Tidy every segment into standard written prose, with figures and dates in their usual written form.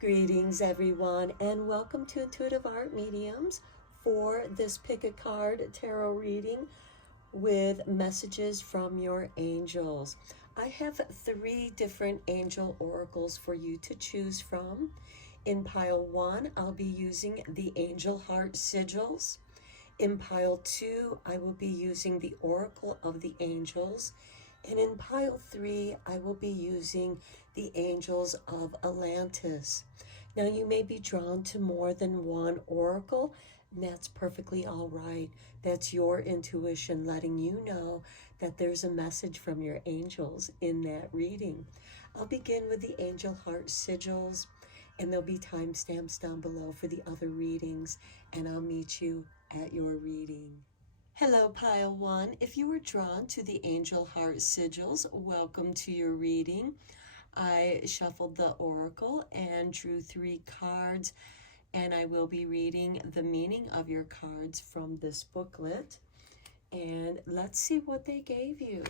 Greetings, everyone, and welcome to Intuitive Art Mediums for this Pick a Card tarot reading with messages from your angels. I have 3 different angel oracles for you to choose from. In pile 1, I'll be using the Angel Heart Sigils. In pile 2, I will be using the Oracle of the Angels. And in pile 3, I will be using the Angels of Atlantis. Now, you may be drawn to more than one oracle, and that's perfectly all right. That's your intuition letting you know that there's a message from your angels in that reading. I'll begin with the Angel Heart Sigils, and there'll be timestamps down below for the other readings, and I'll meet you at your reading. Hello, Pile 1. If you were drawn to the Angel Heart Sigils, welcome to your reading. I shuffled the oracle and drew 3 cards, and I will be reading the meaning of your cards from this booklet. And let's see what they gave you.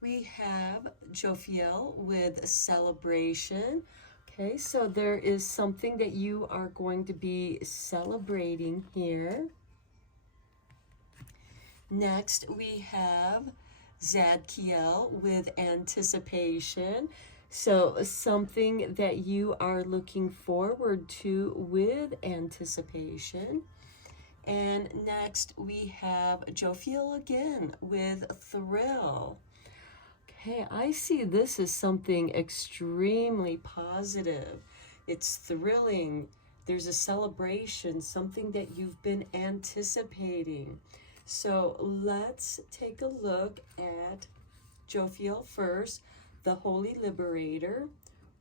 We have Jophiel with celebration. Okay, so there is something that you are going to be celebrating here. Next, we have Zadkiel with anticipation. So something that you are looking forward to with anticipation. And next we have Jophiel again with thrill. Okay, I see this as something extremely positive. It's thrilling. There's a celebration, something that you've been anticipating. So let's take a look at Jophiel first, the Holy Liberator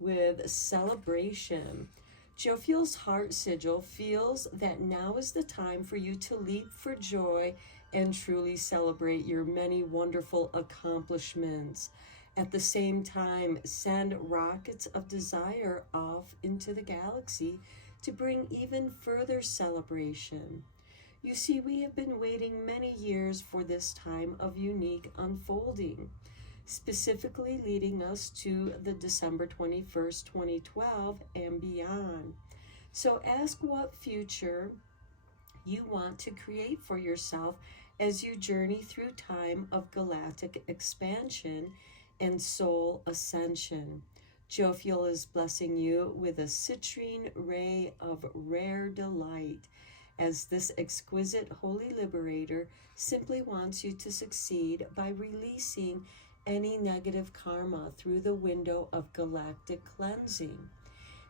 with celebration. Jophiel's heart sigil feels that now is the time for you to leap for joy and truly celebrate your many wonderful accomplishments. At the same time, send rockets of desire off into the galaxy to bring even further celebration. You see, we have been waiting many years for this time of unique unfolding, specifically leading us to the December 21st, 2012 and beyond. So ask what future you want to create for yourself as you journey through time of galactic expansion and soul ascension. Jophiel is blessing you with a citrine ray of rare delight, as this exquisite Holy Liberator simply wants you to succeed by releasing any negative karma through the window of galactic cleansing.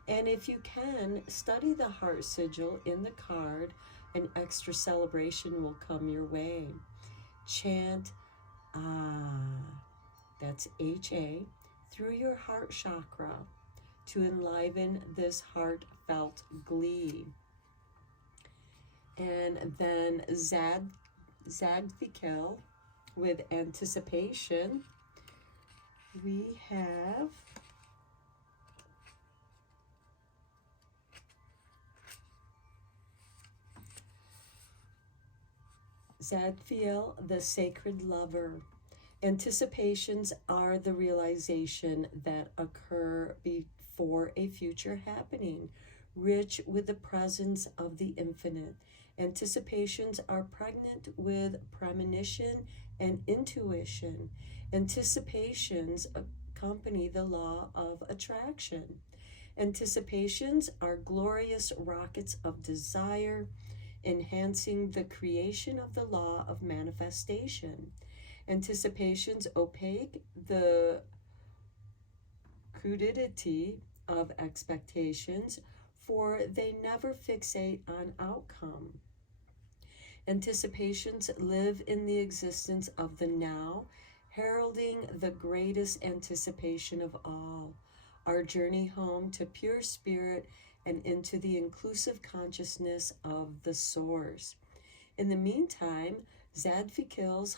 And if you can, study the heart sigil in the card. An extra celebration will come your way. Chant that's H-A, through your heart chakra to enliven this heartfelt glee. And then Zadkiel with anticipation. We have Zadkiel, the sacred lover. Anticipations are the realization that occur before a future happening, rich with the presence of the infinite. Anticipations are pregnant with premonition and intuition. Anticipations accompany the law of attraction. Anticipations are glorious rockets of desire, enhancing the creation of the law of manifestation. Anticipations opaque the crudity of expectations, for they never fixate on outcome. Anticipations live in the existence of the now, heralding the greatest anticipation of all, our journey home to pure spirit and into the inclusive consciousness of the source. In the meantime, Zadkiel's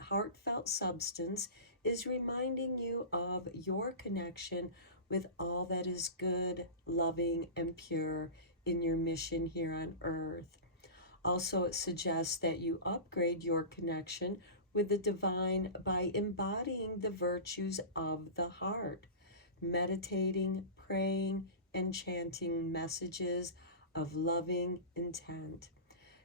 heartfelt substance is reminding you of your connection with all that is good, loving, and pure in your mission here on earth. Also, it suggests that you upgrade your connection with the divine by embodying the virtues of the heart, meditating, praying, enchanting messages of loving intent.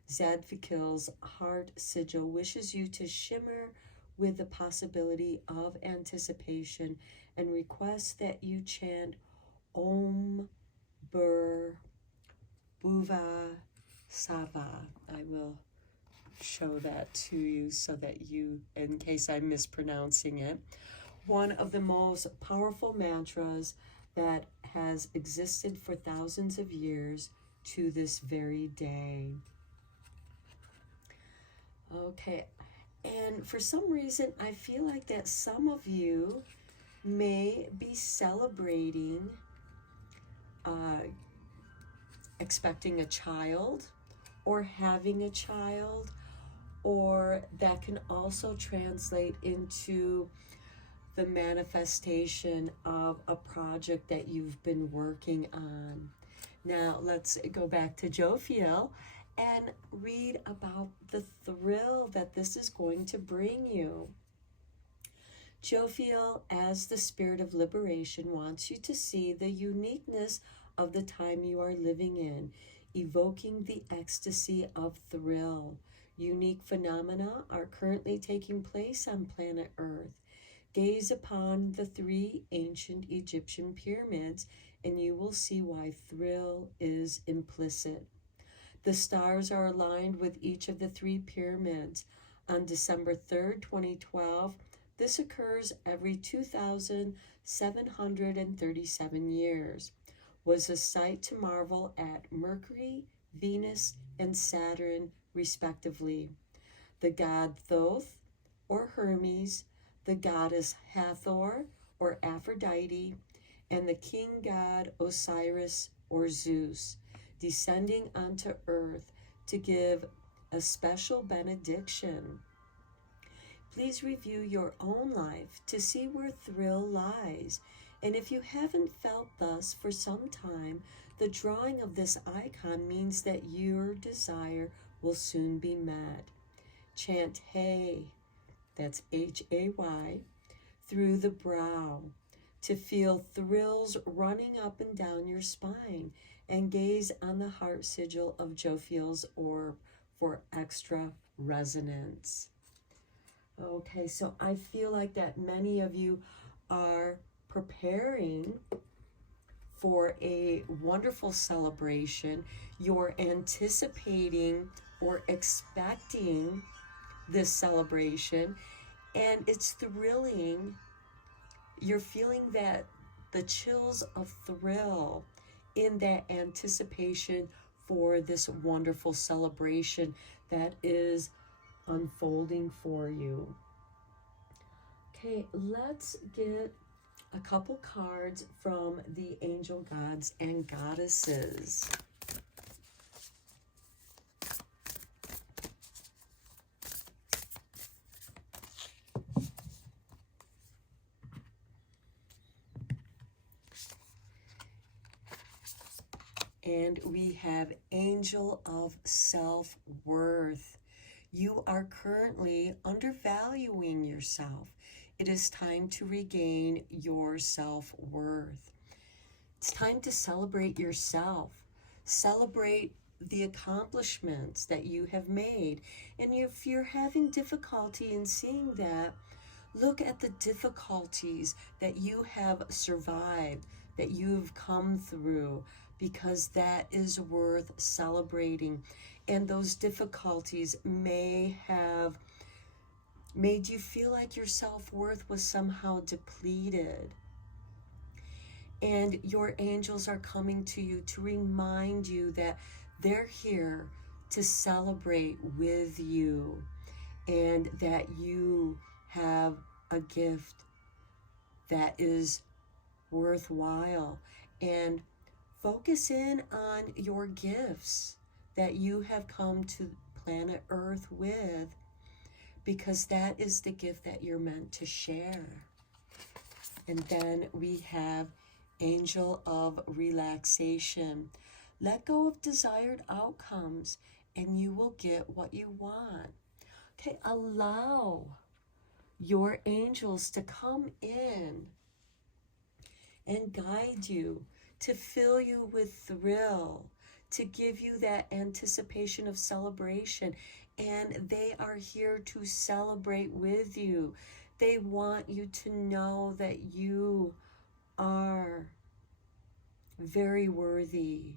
Zadvikil's heart sigil wishes you to shimmer with the possibility of anticipation and requests that you chant Om Bur Buva Sava. I will show that to you so that you, in case I'm mispronouncing it, one of the most powerful mantras that has existed for thousands of years to this very day. Okay, and for some reason, I feel like that some of you may be celebrating expecting a child or having a child, or that can also translate into the manifestation of a project that you've been working on. Now, let's go back to Jophiel and read about the thrill that this is going to bring you. Jophiel, as the spirit of liberation, wants you to see the uniqueness of the time you are living in, evoking the ecstasy of thrill. Unique phenomena are currently taking place on planet Earth. Gaze upon the 3 ancient Egyptian pyramids, and you will see why thrill is implicit. The stars are aligned with each of the 3 pyramids. On December 3rd, 2012, this occurs every 2,737 years, was a sight to marvel at Mercury, Venus, and Saturn, respectively. The god Thoth, or Hermes, the goddess Hathor, or Aphrodite, and the king god Osiris, or Zeus, descending onto earth to give a special benediction. Please review your own life to see where thrill lies. And if you haven't felt thus for some time, the drawing of this icon means that your desire will soon be met. Chant Hay, that's Hay, through the brow to feel thrills running up and down your spine, and gaze on the heart sigil of Jophiel's orb for extra resonance. Okay, so I feel like that many of you are preparing for a wonderful celebration. You're anticipating or expecting this celebration, and it's thrilling. You're feeling that the chills of thrill in that anticipation for this wonderful celebration that is unfolding for you. Okay, let's get a couple cards from the angel gods and goddesses. And we have Angel of Self-Worth. You are currently undervaluing yourself. It is time to regain your self-worth. It's time to celebrate yourself. Celebrate the accomplishments that you have made. And if you're having difficulty in seeing that, look at the difficulties that you have survived, that you've come through, because that is worth celebrating. And those difficulties may have made you feel like your self-worth was somehow depleted. And your angels are coming to you to remind you that they're here to celebrate with you, and that you have a gift that is worthwhile. And focus in on your gifts that you have come to planet Earth with, because that is the gift that you're meant to share. And then we have Angel of Relaxation. Let go of desired outcomes and you will get what you want. Okay, allow your angels to come in and guide you. to fill you with thrill, to give you that anticipation of celebration. And they are here to celebrate with you. They want you to know that you are very worthy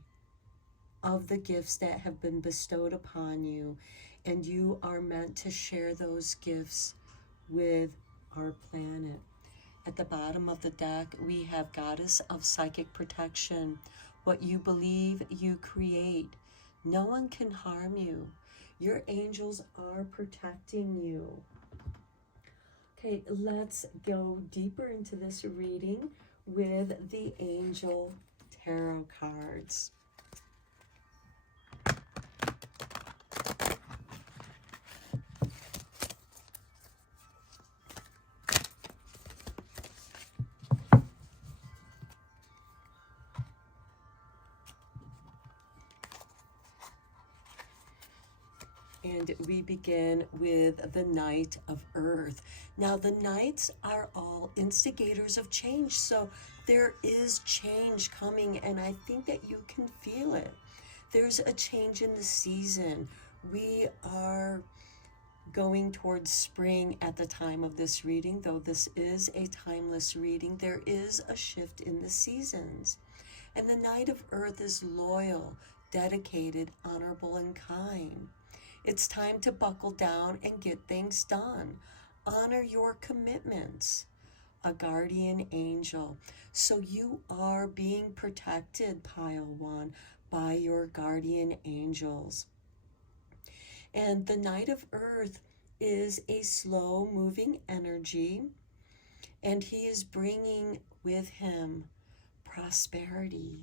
of the gifts that have been bestowed upon you, and you are meant to share those gifts with our planet. At the bottom of the deck, we have Goddess of Psychic Protection. What you believe, you create. No one can harm you. Your angels are protecting you. Okay, let's go deeper into this reading with the Angel Tarot cards. And we begin with the Knight of Earth. Now, the Knights are all instigators of change, so there is change coming, and I think that you can feel it. There's a change in the season. We are going towards spring at the time of this reading, though this is a timeless reading. There is a shift in the seasons. And the Knight of Earth is loyal, dedicated, honorable, and kind. It's time to buckle down and get things done. Honor your commitments. A guardian angel. So you are being protected, pile one, by your guardian angels. And the Knight of Earth is a slow moving energy, and he is bringing with him prosperity.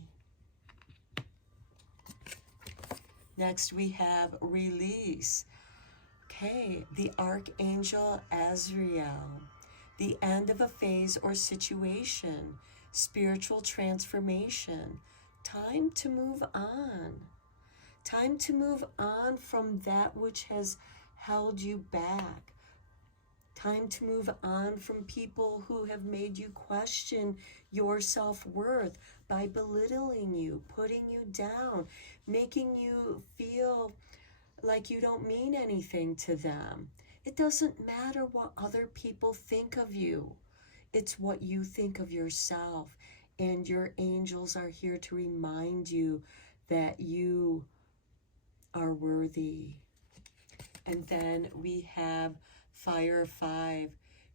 Next, we have release. Okay, the Archangel Azrael. The end of a phase or situation. Spiritual transformation. Time to move on. Time to move on from that which has held you back. Time to move on from people who have made you question your self-worth by belittling you, putting you down, making you feel like you don't mean anything to them. It doesn't matter what other people think of you. It's what you think of yourself. And your angels are here to remind you that you are worthy. And then we have Fire 5,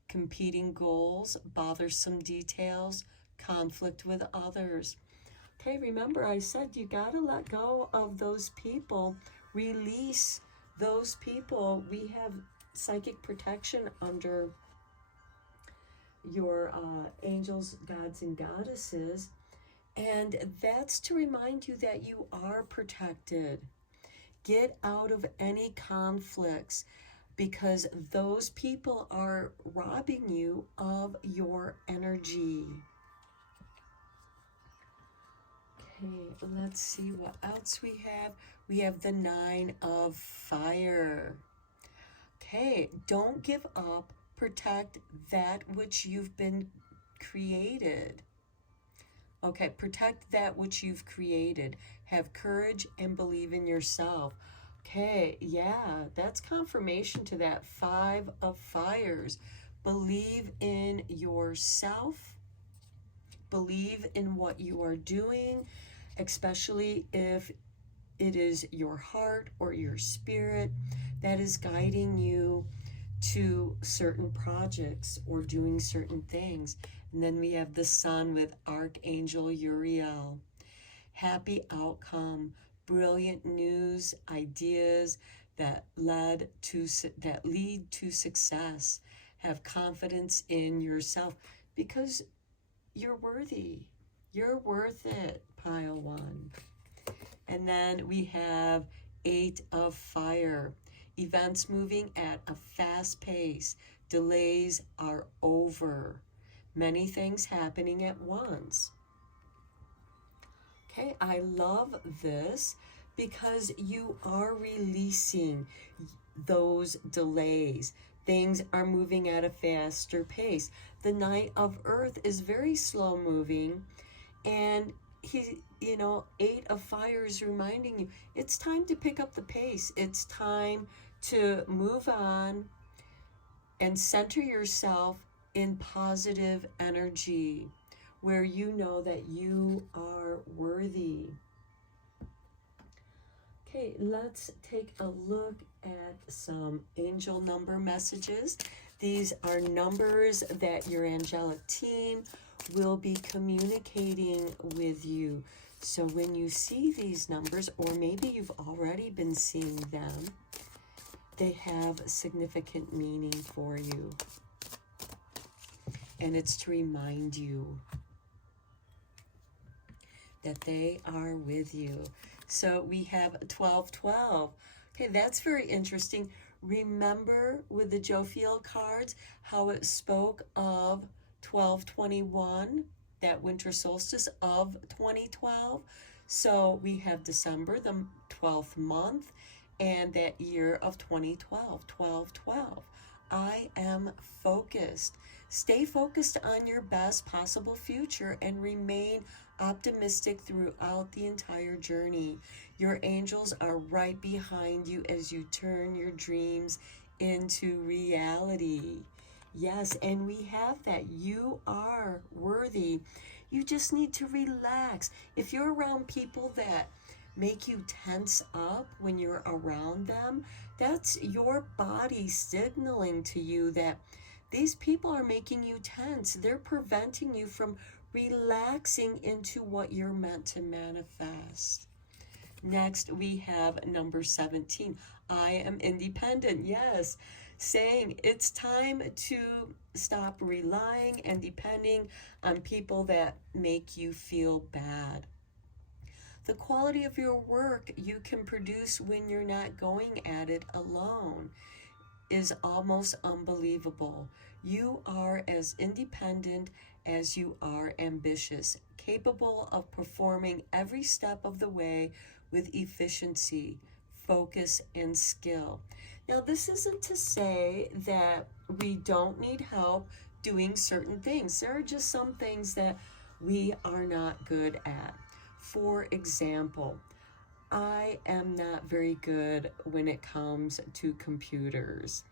competing goals, bothersome details, conflict with others. Okay, remember I said you got to let go of those people, release those people. We have psychic protection under your angels, gods, and goddesses, and that's to remind you that you are protected. Get out of any conflicts, because those people are robbing you of your energy. Okay, let's see what else we have. We have the 9 of Fire. Okay, don't give up. Protect that which you've been created. Okay, protect that which you've created. Have courage and believe in yourself. Okay, yeah, that's confirmation to that 5 of Fires. Believe in yourself. Believe in what you are doing, especially if it is your heart or your spirit that is guiding you to certain projects or doing certain things. And then we have the Sun with Archangel Uriel. Happy outcome, brilliant news, ideas that lead to success. Have confidence in yourself, because you're worthy. You're worth it, pile one. And then we have 8 of Fire. Events moving at a fast pace. Delays are over. Many things happening at once. Okay, I love this because you are releasing those delays. Things are moving at a faster pace. The Knight of Earth is very slow moving, and Eight of Fire is reminding you it's time to pick up the pace. It's time to move on and center yourself in positive energy where you know that you are worthy. Okay, let's take a look at some angel number messages. These are numbers that your angelic team will be communicating with you. So when you see these numbers, or maybe you've already been seeing them, they have significant meaning for you. And it's to remind you that they are with you. So we have 1212. Okay, that's very interesting. Remember with the Jophiel cards how it spoke of 1221, that winter solstice of 2012. So we have December, the 12th month, and that year of 2012, 1212. I am focused. Stay focused on your best possible future and remain optimistic throughout the entire journey. Your angels are right behind you as you turn your dreams into reality. Yes, and we have that. You are worthy. You just need to relax. If you're around people that make you tense up when you're around them, that's your body signaling to you that these people are making you tense. They're preventing you from relaxing into what you're meant to manifest. Next, we have number 17. I am independent. Yes, saying it's time to stop relying and depending on people that make you feel bad. The quality of your work you can produce when you're not going at it alone is almost unbelievable. You are as independent as you are ambitious, capable of performing every step of the way with efficiency, focus, and skill. Now, this isn't to say that we don't need help doing certain things. There are just some things that we are not good at. For example, I am not very good when it comes to computers.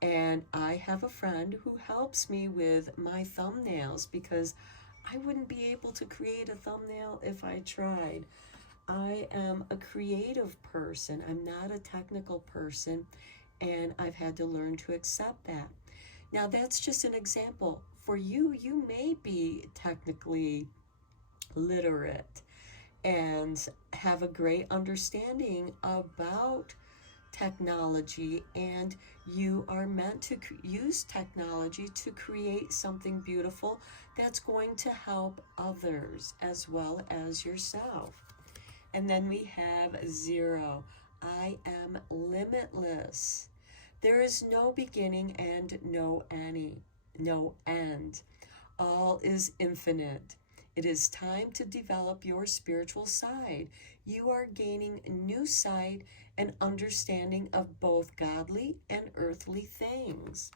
And I have a friend who helps me with my thumbnails because I wouldn't be able to create a thumbnail if I tried. I am a creative person. I'm not a technical person, and I've had to learn to accept that. Now, that's just an example. For you, you may be technically literate and have a great understanding about technology, and you are meant to use technology to create something beautiful that's going to help others as well as yourself. And then we have 0. I am limitless. There is no beginning and no end. All is infinite. It is time to develop your spiritual side. You are gaining new sight and understanding of both godly and earthly things.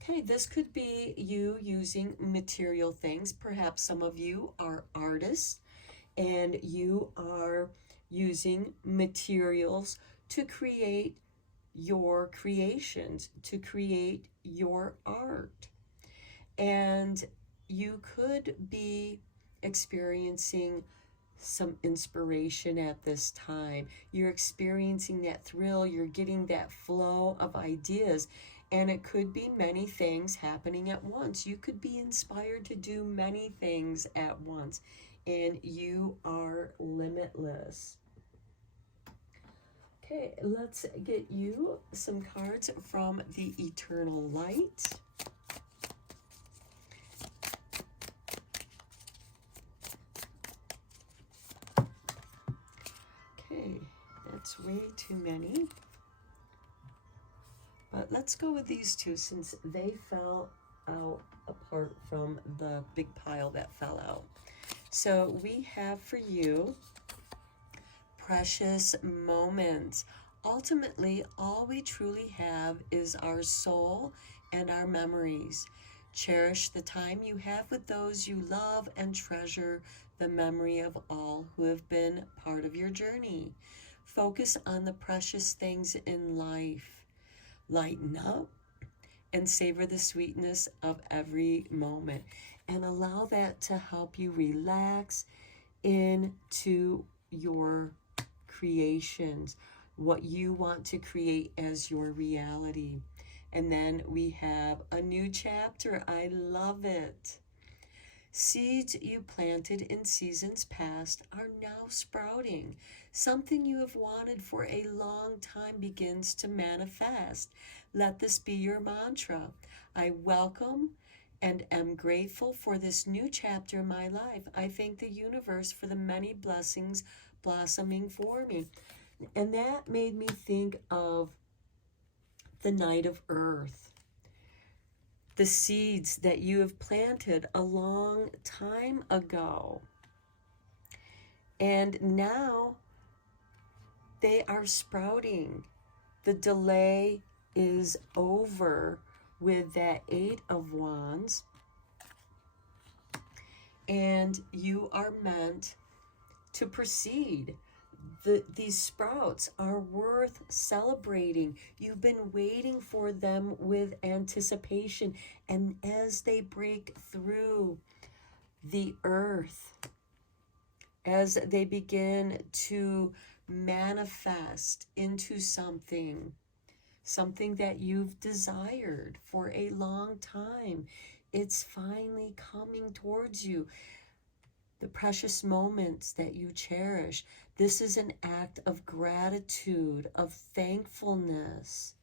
Okay, this could be you using material things. Perhaps some of you are artists and you are using materials to create your creations, to create your art. And you could be experiencing some inspiration at this time. You're experiencing that thrill, you're getting that flow of ideas, and it could be many things happening at once. You could be inspired to do many things at once, and you are limitless. Okay, let's get you some cards from the Eternal Light. Okay, that's way too many. But let's go with these two since they fell out apart from the big pile that fell out. So we have for you precious moments. Ultimately, all we truly have is our soul and our memories. Cherish the time you have with those you love and treasure the memory of all who have been part of your journey. Focus on the precious things in life. Lighten up and savor the sweetness of every moment, and allow that to help you relax into your creations, what you want to create as your reality. And then we have a new chapter. I love it. Seeds you planted in seasons past are now sprouting. Something you have wanted for a long time begins to manifest. Let this be your mantra. I welcome and am grateful for this new chapter in my life. I thank the universe for the many blessings blossoming for me. And that made me think of the night of earth. The seeds that you have planted a long time ago. And now they are sprouting. The delay is over with that Eight of Wands. And you are meant to proceed. These sprouts are worth celebrating. You've been waiting for them with anticipation. And as they break through the earth, as they begin to manifest into something that you've desired for a long time, it's finally coming towards you. The precious moments that you cherish. This is an act of gratitude, of thankfulness.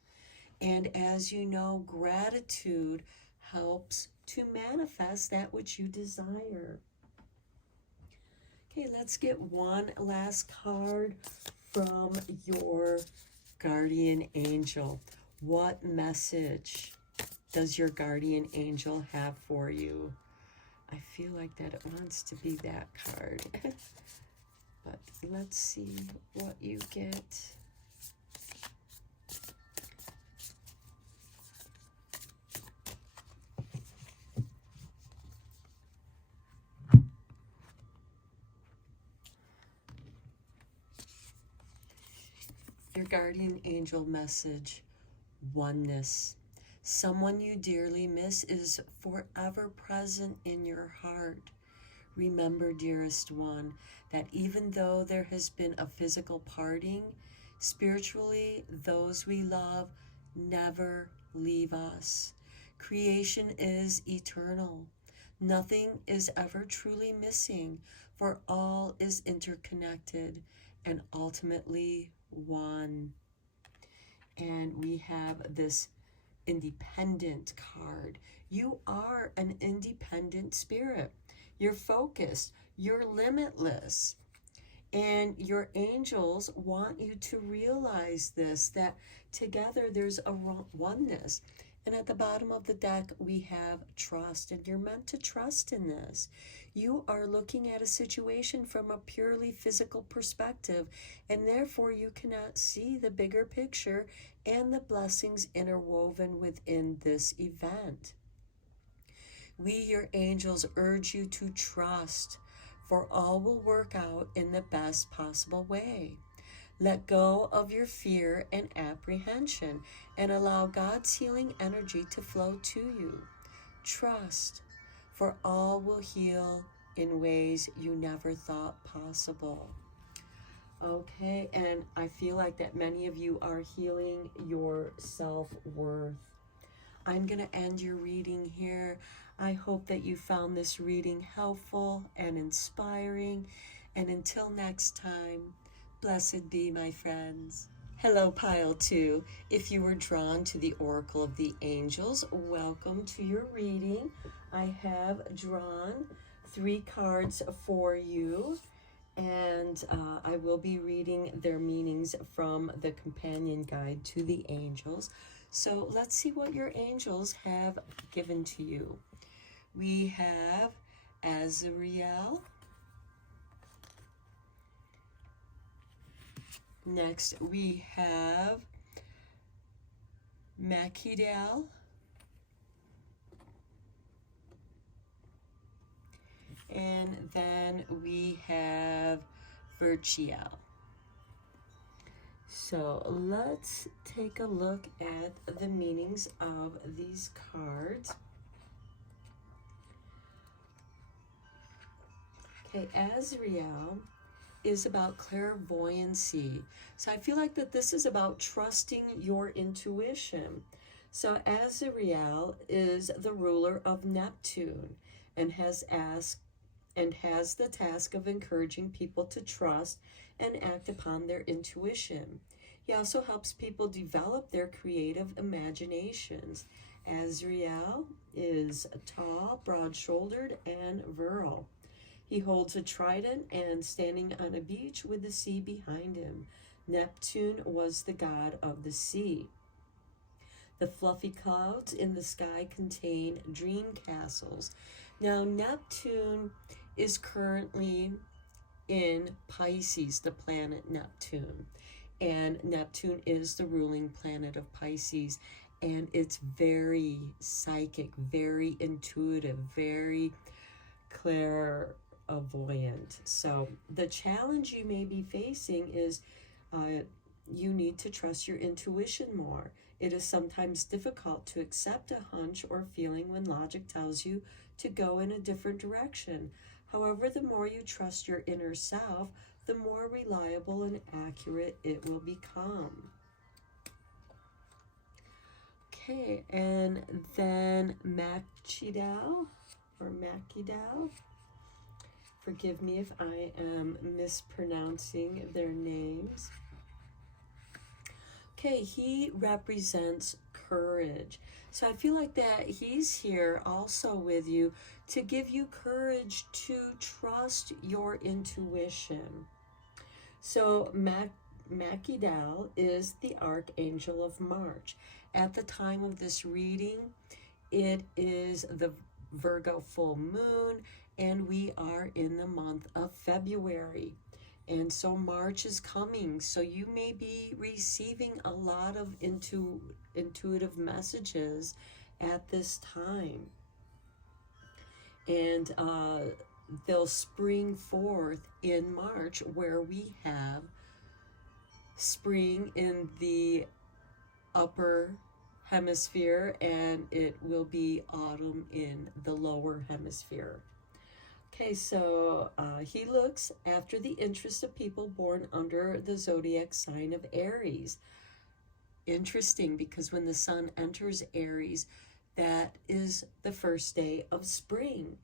And as you know, gratitude helps to manifest that which you desire. Okay, let's get one last card from your guardian angel. What message does your guardian angel have for you? I feel like that it wants to be that card. But let's see what you get. Your guardian angel message: oneness. Someone you dearly miss is forever present in your heart. Remember, dearest one, that even though there has been a physical parting, spiritually, those we love never leave us. Creation is eternal. Nothing is ever truly missing, for all is interconnected and ultimately one. And we have this independent card. You are an independent spirit. You're focused. You're limitless. And your angels want you to realize this, that together there's a oneness. And at the bottom of the deck, we have trust, and you're meant to trust in this. You are looking at a situation from a purely physical perspective, and therefore you cannot see the bigger picture and the blessings interwoven within this event. We, your angels, urge you to trust, for all will work out in the best possible way. Let go of your fear and apprehension and allow God's healing energy to flow to you. Trust, for all will heal in ways you never thought possible. Okay, and I feel like that many of you are healing your self-worth. I'm going to end your reading here. I hope that you found this reading helpful and inspiring. And until next time, blessed be, my friends. Hello, Pile 2. If you were drawn to the Oracle of the Angels, welcome to your reading. I have drawn 3 cards for you, and I will be reading their meanings from the Companion Guide to the Angels. So let's see what your angels have given to you. We have Azrael. Next, we have Makidel. And then we have Virtual. So let's take a look at the meanings of these cards. Okay, Azrael is about clairvoyancy. So I feel like that this is about trusting your intuition. So Azrael is the ruler of Neptune and has the task of encouraging people to trust and act upon their intuition. He also helps people develop their creative imaginations. Azrael is tall, broad-shouldered, and virile. He holds a trident and standing on a beach with the sea behind him. Neptune was the god of the sea. The fluffy clouds in the sky contain dream castles. Now, Neptune is currently in Pisces, the planet Neptune. And Neptune is the ruling planet of Pisces. And it's very psychic, very intuitive, very clairvoyant. So the challenge you may be facing is you need to trust your intuition more. It is sometimes difficult to accept a hunch or feeling when logic tells you to go in a different direction. However, the more you trust your inner self, the more reliable and accurate it will become. Okay, and then Machidal, or Makidal. Forgive me if I am mispronouncing their names. Okay, he represents courage. So I feel like that he's here also with you to give you courage to trust your intuition. So Makidal is the Archangel of March. At the time of this reading, it is the Virgo full moon, and we are in the month of February. And so March is coming, so you may be receiving a lot of intuitive messages at this time. And they'll spring forth in March, where we have spring in the upper hemisphere, and it will be autumn in the lower hemisphere. Okay, so he looks after the interests of people born under the zodiac sign of Aries. Interesting, because when the sun enters Aries, that is the first day of spring.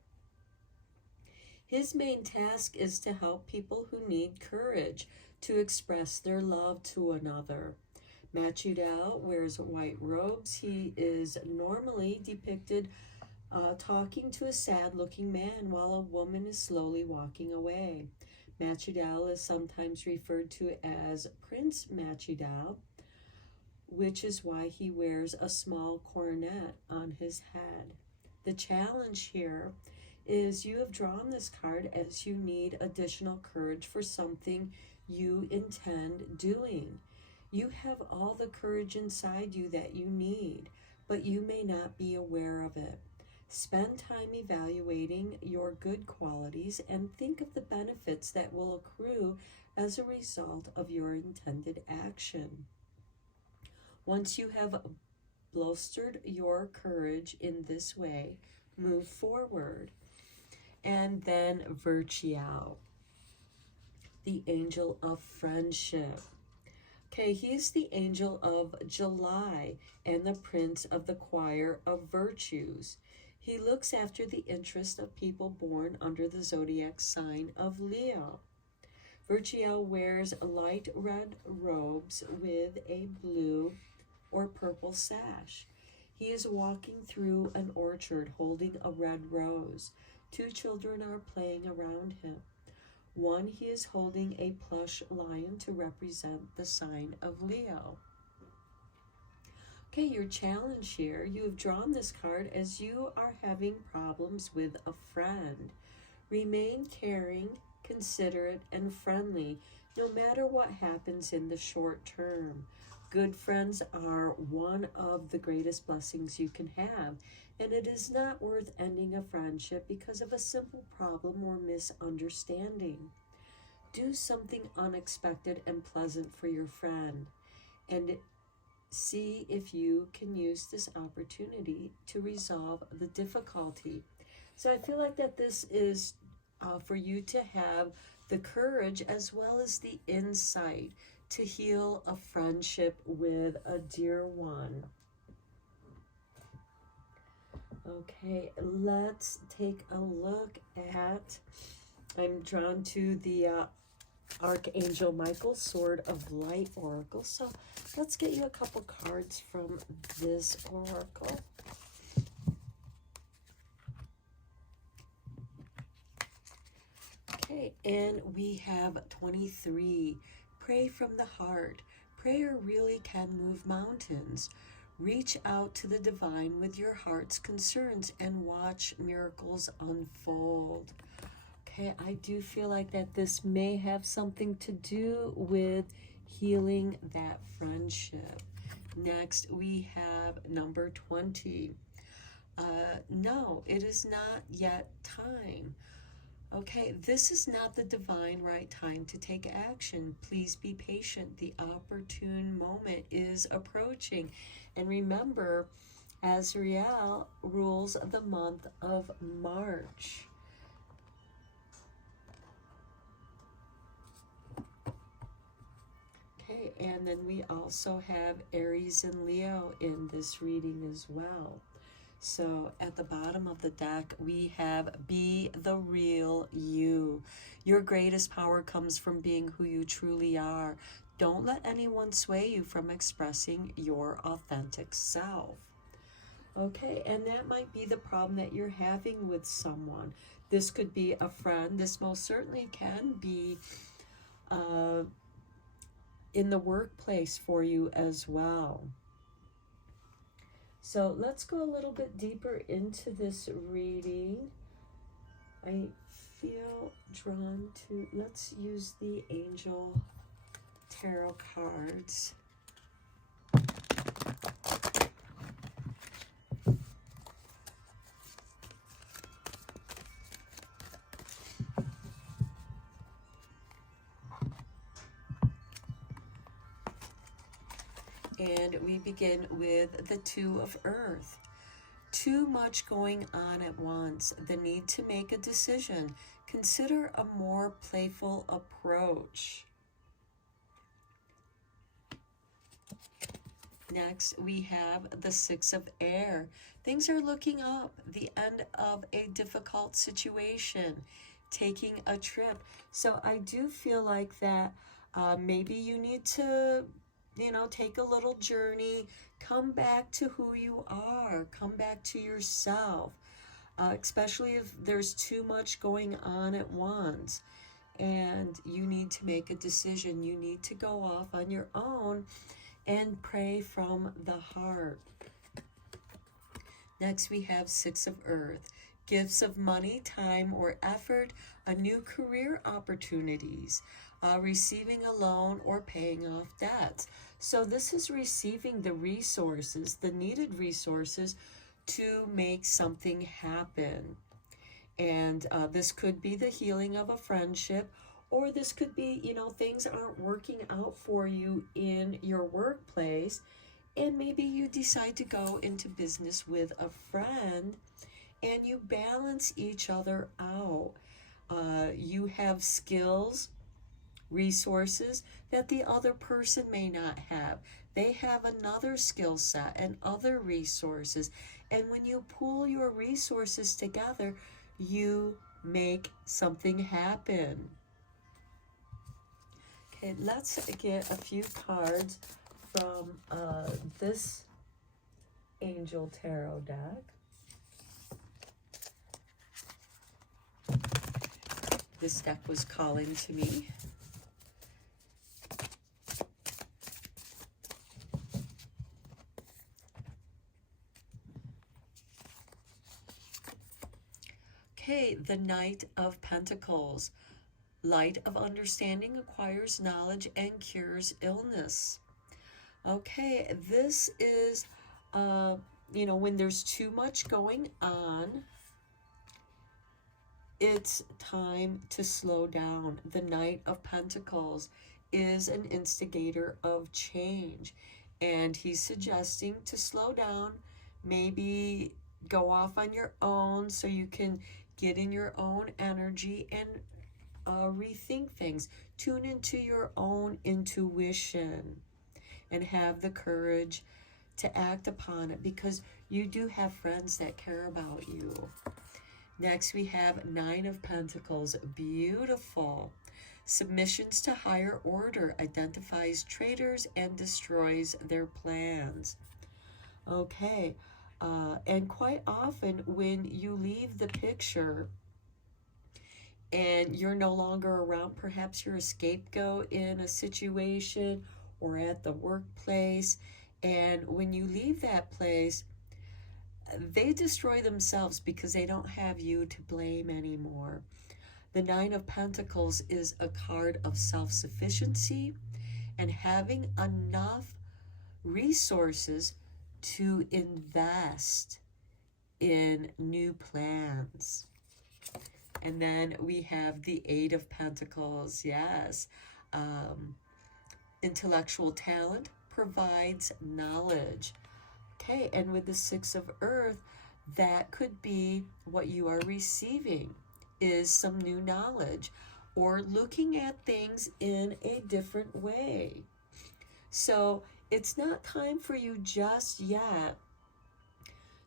His main task is to help people who need courage to express their love to another. Machidal wears white robes. He is normally depicted talking to a sad-looking man while a woman is slowly walking away. Machidal is sometimes referred to as Prince Machidal, which is why he wears a small coronet on his head. The challenge here is you have drawn this card as you need additional courage for something you intend doing. You have all the courage inside you that you need, but you may not be aware of it. Spend time evaluating your good qualities and think of the benefits that will accrue as a result of your intended action. Once you have bolstered your courage in this way, move forward. And then Virtual, the angel of friendship. Okay, he's the angel of July and the prince of the choir of virtues. He looks after the interest of people born under the zodiac sign of Leo. Virtual wears light red robes with a blue or purple sash. He is walking through an orchard holding a red rose. 2 children are playing around him. One, he is holding a plush lion to represent the sign of Leo. Okay, your challenge here, you have drawn this card as you are having problems with a friend. Remain caring, considerate, and friendly, no matter what happens in the short term. Good friends are one of the greatest blessings you can have, And it is not worth ending a friendship because of a simple problem or misunderstanding. Do something unexpected and pleasant for your friend, and see if you can use this opportunity to resolve the difficulty. So I feel like that this is for you to have the courage as well as the insight to heal a friendship with a dear one. Okay, let's take a look at, I'm drawn to the Archangel Michael, Sword of Light Oracle. So let's get you a couple cards from this oracle. Okay, and we have 23. Pray from the heart. Prayer really can move mountains. Reach out to the divine with your heart's concerns and watch miracles unfold. Okay, I do feel like that this may have something to do with healing that friendship. Next, we have number 20. No, it is not yet time. Okay, this is not the divine right time to take action. Please be patient. The opportune moment is approaching. And remember, Azrael rules the month of March. Okay, and then we also have Aries and Leo in this reading as well. So at the bottom of the deck, we have Be the Real You. Your greatest power comes from being who you truly are. Don't let anyone sway you from expressing your authentic self. Okay, and that might be the problem that you're having with someone. This could be a friend. This most certainly can be in the workplace for you as well. So let's go a little bit deeper into this reading. I feel drawn to, let's use the Angel Tarot cards. And we begin with the Two of Earth. Too much going on at once. The need to make a decision. Consider a more playful approach. Next, we have the Six of Air. Things are looking up. The end of a difficult situation. Taking a trip. So I do feel like that maybe you need to take a little journey, come back to who you are, come back to yourself, especially if there's too much going on at once and you need to make a decision. You need to go off on your own and pray from the heart. Next, we have Six of Earth. Gifts of money, time, or effort, a new career opportunities, receiving a loan or paying off debts. So this is receiving the resources, the needed resources to make something happen. And this could be the healing of a friendship, or this could be, things aren't working out for you in your workplace, and maybe you decide to go into business with a friend and you balance each other out. You have skills, resources that the other person may not have. They have another skill set and other resources. And when you pool your resources together, you make something happen. Okay, let's get a few cards from this Angel Tarot deck. This deck was calling to me. Okay, the Knight of Pentacles. Light of understanding acquires knowledge and cures illness. Okay, this is when there's too much going on, it's time to slow down. The Knight of Pentacles is an instigator of change, and he's suggesting to slow down, maybe go off on your own so you can get in your own energy and rethink things. Tune into your own intuition and have the courage to act upon it, because you do have friends that care about you. Next, we have Nine of Pentacles. Beautiful. Submissions to higher order, identifies traitors and destroys their plans. Okay, and quite often when you leave the picture and you're no longer around, perhaps you're a scapegoat in a situation or at the workplace, and when you leave that place, they destroy themselves because they don't have you to blame anymore. The Nine of Pentacles is a card of self-sufficiency and having enough resources to invest in new plans. And then we have the Eight of Pentacles. Yes. Intellectual talent provides knowledge. Okay, and with the Six of Earth, that could be what you are receiving, is some new knowledge or looking at things in a different way. So it's not time for you just yet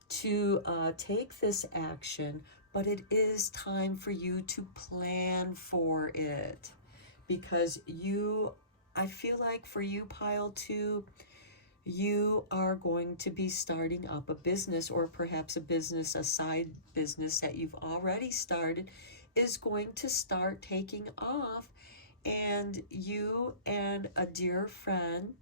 to take this action, but it is time for you to plan for it, because I feel like for you, Pile 2, you are going to be starting up a business, or perhaps a side business that you've already started is going to start taking off, and you and a dear friend,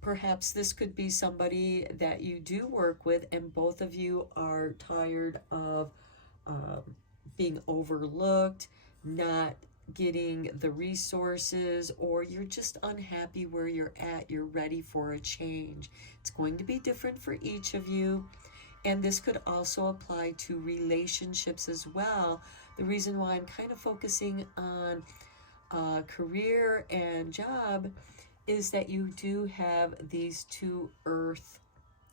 perhaps this could be somebody that you do work with, and both of you are tired of being overlooked, not getting the resources, or you're just unhappy where you're at. You're ready for a change. It's going to be different for each of you, and this could also apply to relationships as well. The reason why I'm kind of focusing on career and job is that you do have these two Earth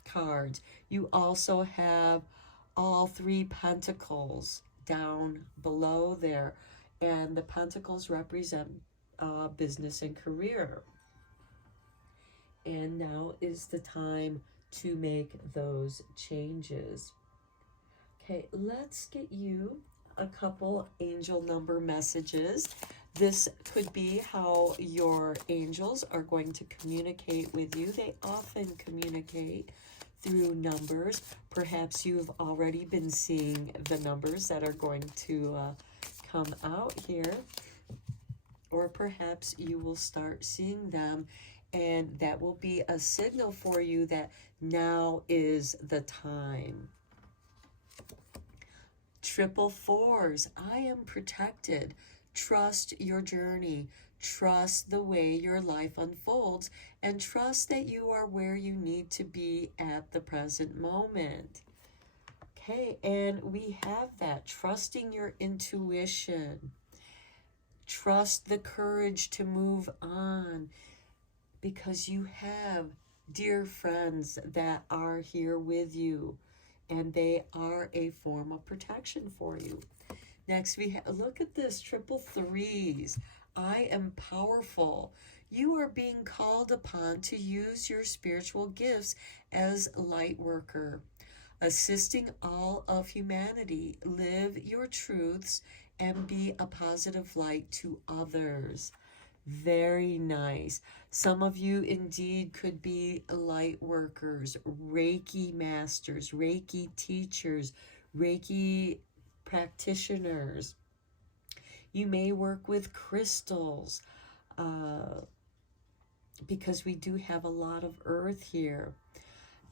cards. You also have all three Pentacles down below there, and the Pentacles represent business and career. And now is the time to make those changes. Okay, let's get you a couple angel number messages. This could be how your angels are going to communicate with you. They often communicate through numbers. Perhaps you've already been seeing the numbers that are going to come out here, or perhaps you will start seeing them, and that will be a signal for you that now is the time. Triple fours, I am protected. Trust your journey. Trust the way your life unfolds, and trust that you are where you need to be at the present moment. Okay, and we have that, trusting your intuition. Trust the courage to move on, because you have dear friends that are here with you, and they are a form of protection for you. Next, we look at this, triple threes. I am powerful. You are being called upon to use your spiritual gifts as light worker, assisting all of humanity. Live your truths and be a positive light to others. Very nice. Some of you indeed could be light workers, Reiki masters, Reiki teachers, Reiki practitioners. You may work with crystals, because we do have a lot of earth here.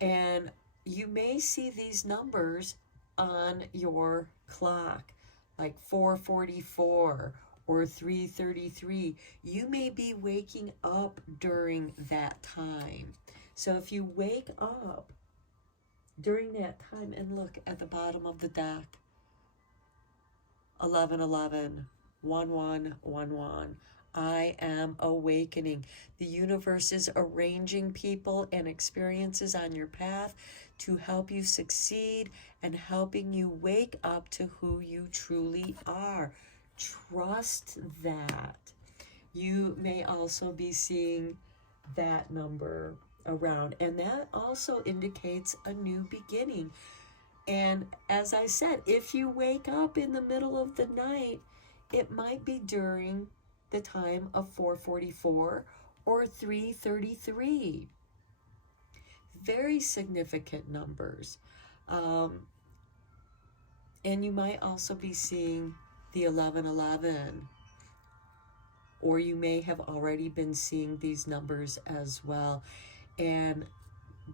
And you may see these numbers on your clock, like 4:44 or 3:33. You may be waking up during that time. So if you wake up during that time and look at the bottom of the deck, 1111, 1111. I am awakening. The universe is arranging people and experiences on your path to help you succeed and helping you wake up to who you truly are. Trust that. You may also be seeing that number around, and that also indicates a new beginning. And as I said, if you wake up in the middle of the night, it might be during the time of 4:44 or 3:33. Very significant numbers. And you might also be seeing the 1111, or you may have already been seeing these numbers as well. And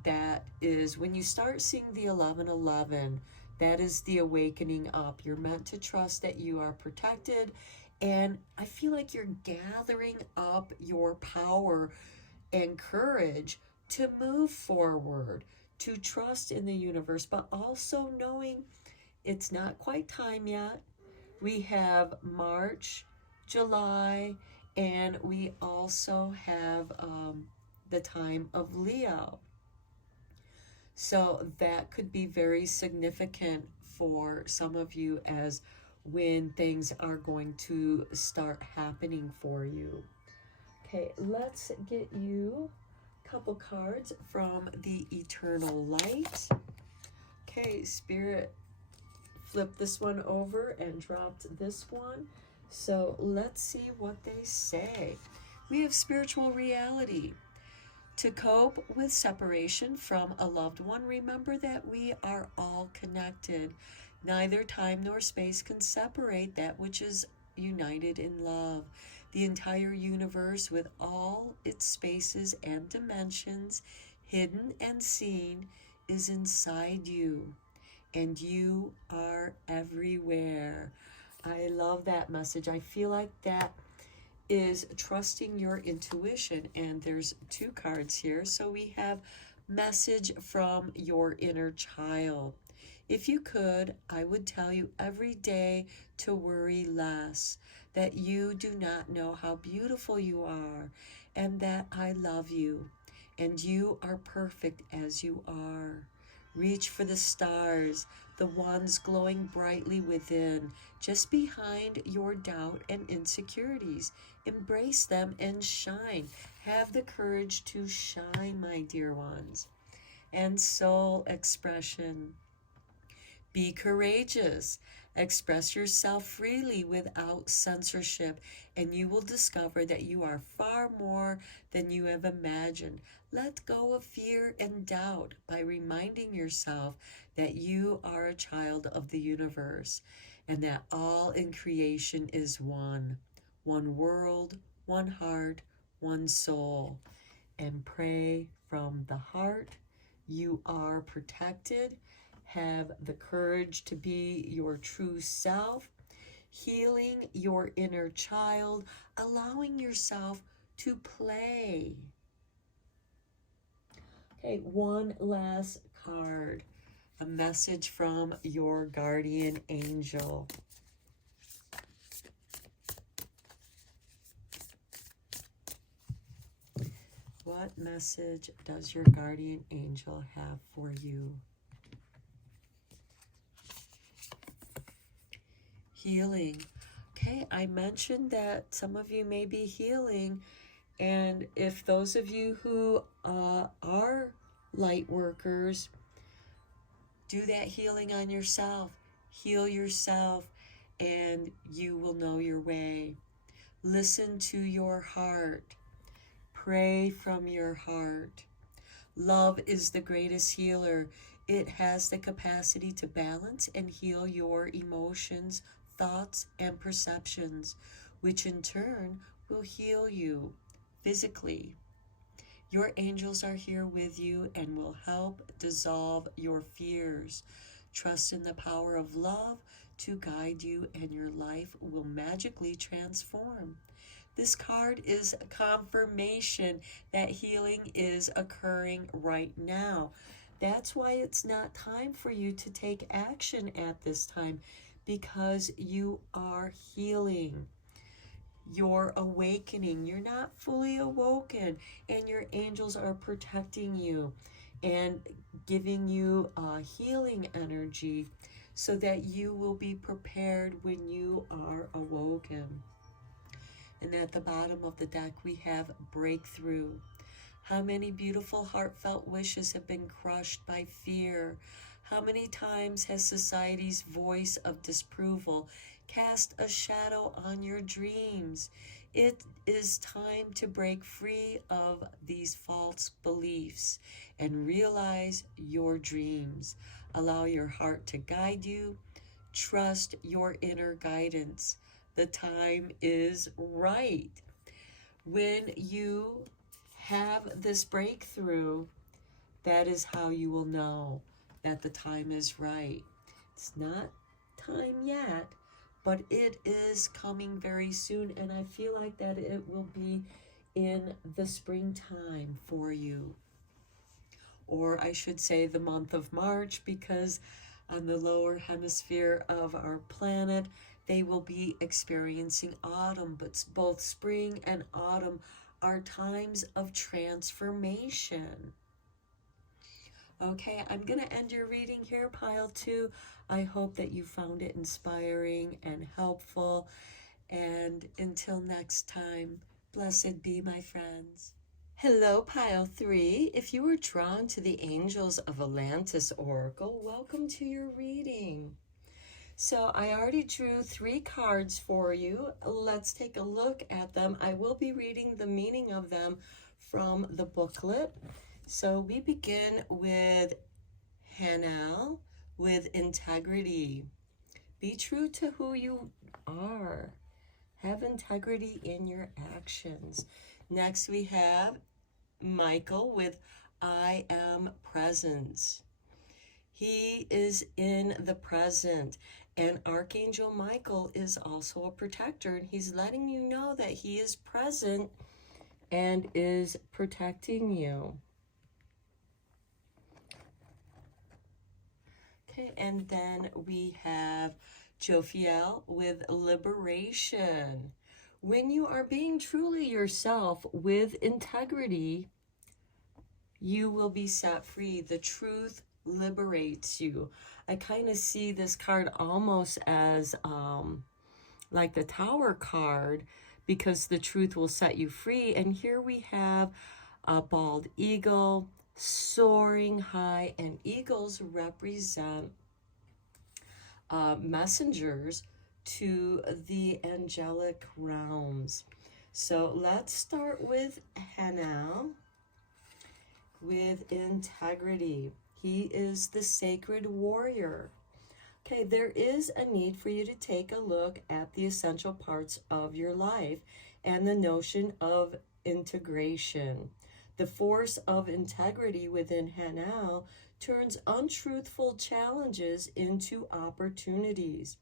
that is when you start seeing the 1111, that is the awakening up. You're meant to trust that you are protected, and I feel like you're gathering up your power and courage to move forward, to trust in the universe, but also knowing it's not quite time yet. We have March, July, and we also have the time of Leo. So that could be very significant for some of you as when things are going to start happening for you. Okay, let's get you a couple cards from the Eternal Light. Okay, Spirit flipped this one over and dropped this one. So let's see what they say. We have spiritual reality. To cope with separation from a loved one, remember that we are all connected. Neither time nor space can separate that which is united in love. The entire universe, with all its spaces and dimensions, hidden and seen, is inside you, and you are everywhere. I love that message. I feel like that is trusting your intuition, and there's two cards here. So we have message from your inner child. If you could, I would tell you every day to worry less, that you do not know how beautiful you are, and that I love you, and you are perfect as you are. Reach for the stars, the ones glowing brightly within, just behind your doubt and insecurities. Embrace them and shine. Have the courage to shine, my dear ones. And soul expression. Be courageous. Express yourself freely without censorship, and you will discover that you are far more than you have imagined. Let go of fear and doubt by reminding yourself that you are a child of the universe and that all in creation is one. One world, one heart, one soul. And pray from the heart. You are protected. Have the courage to be your true self, healing your inner child, allowing yourself to play. Okay, one last card, a message from your guardian angel. What message does your guardian angel have for you? Healing. Okay, I mentioned that some of you may be healing, and if those of you who are light workers, do that healing on yourself. Heal yourself, and you will know your way. Listen to your heart. Pray from your heart. Love is the greatest healer. It has the capacity to balance and heal your emotions, thoughts, and perceptions, which in turn will heal you physically. Your angels are here with you and will help dissolve your fears. Trust in the power of love to guide you, and your life will magically transform. This card is confirmation that healing is occurring right now. That's why it's not time for you to take action at this time, because you are healing. You're awakening. You're not fully awoken, and your angels are protecting you and giving you healing energy so that you will be prepared when you are awoken. And at the bottom of the deck, we have breakthrough. How many beautiful, heartfelt wishes have been crushed by fear? How many times has society's voice of disapproval cast a shadow on your dreams? It is time to break free of these false beliefs and realize your dreams. Allow your heart to guide you. Trust your inner guidance. The time is right. When you have this breakthrough, that is how you will know that the time is right. It's not time yet, but it is coming very soon, and I feel like that it will be in the springtime for you. Or I should say the month of March, because on the lower hemisphere of our planet, they will be experiencing autumn, but both spring and autumn are times of transformation. Okay, I'm going to end your reading here, pile 2. I hope that you found it inspiring and helpful. And until next time, blessed be, my friends. Hello, pile 3. If you were drawn to the Angels of Atlantis Oracle, welcome to your reading. So I already drew 3 cards for you. Let's take a look at them. I will be reading the meaning of them from the booklet. So we begin with Hanel, with integrity. Be true to who you are. Have integrity in your actions. Next we have Michael with I am presence. He is in the present, and Archangel Michael is also a protector, and he's letting you know that he is present and is protecting you. Okay, and then we have Jophiel with liberation. When you are being truly yourself with integrity, you will be set free. The truth liberates you. I kind of see this card almost as like the Tower card, because the truth will set you free. And here we have a bald eagle soaring high, and eagles represent messengers to the angelic realms. So let's start with Hanel with integrity. He is the sacred warrior. Okay, there is a need for you to take a look at the essential parts of your life and the notion of integration. The force of integrity within Hanel turns untruthful challenges into opportunities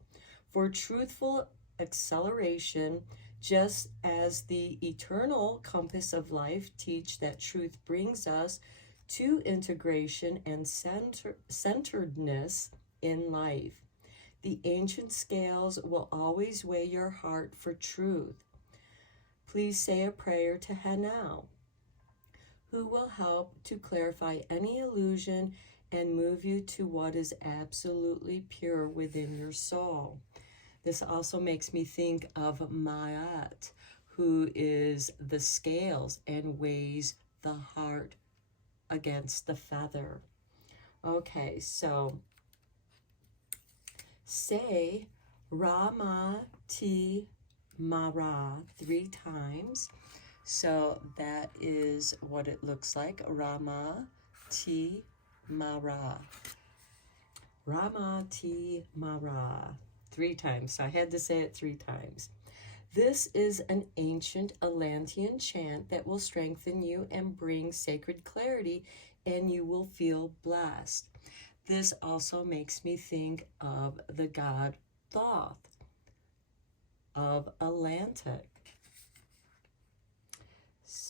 for truthful acceleration, just as the eternal compass of life teach that truth brings us to integration and centeredness in life. The ancient scales will always weigh your heart for truth. Please say a prayer to Hanel, who will help to clarify any illusion and move you to what is absolutely pure within your soul. This also makes me think of Ma'at, who is the scales and weighs the heart against the feather. Okay, so say Rama Ti Mara 3 times. So that is what it looks like. Rama Ti Mara. Rama Ti Mara. 3 times. So I had to say it 3 times. This is an ancient Atlantean chant that will strengthen you and bring sacred clarity, and you will feel blessed. This also makes me think of the god Thoth of Atlantic.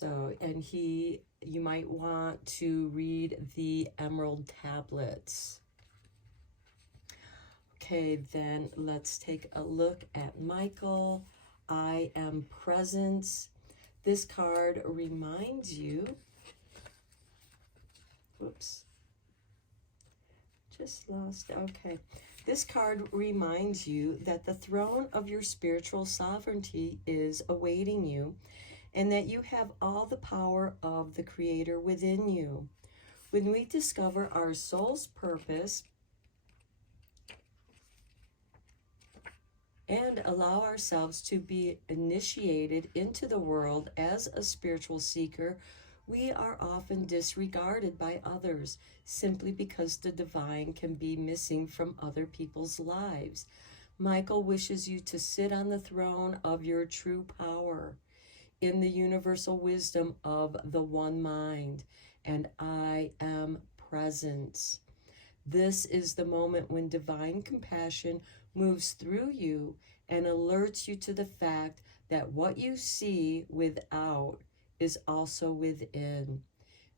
So, and you might want to read the Emerald Tablets. Okay, then let's take a look at Michael. I am presence. This card reminds you, whoops, just lost, okay. This card reminds you that the throne of your spiritual sovereignty is awaiting you and that you have all the power of the Creator within you. When we discover our soul's purpose and allow ourselves to be initiated into the world as a spiritual seeker, we are often disregarded by others simply because the divine can be missing from other people's lives. Michael wishes you to sit on the throne of your true power in the universal wisdom of the one mind, and I am presence. This is the moment when divine compassion moves through you and alerts you to the fact that what you see without is also within.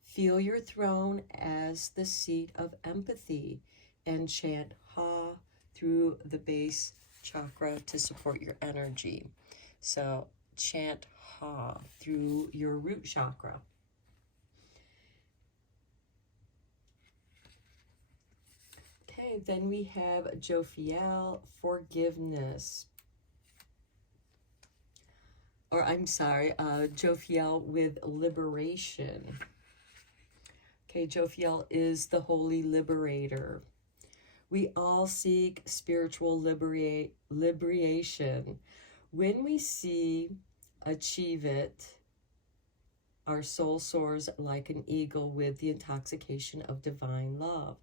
Feel your throne as the seat of empathy and chant Ha through the base chakra to support your energy. So chant Ha through your root chakra. Okay, then we have Jophiel, forgiveness. Or I'm sorry, Jophiel with liberation. Okay, Jophiel is the holy liberator. We all seek spiritual liberation. When we achieve it, our soul soars like an eagle with the intoxication of divine love.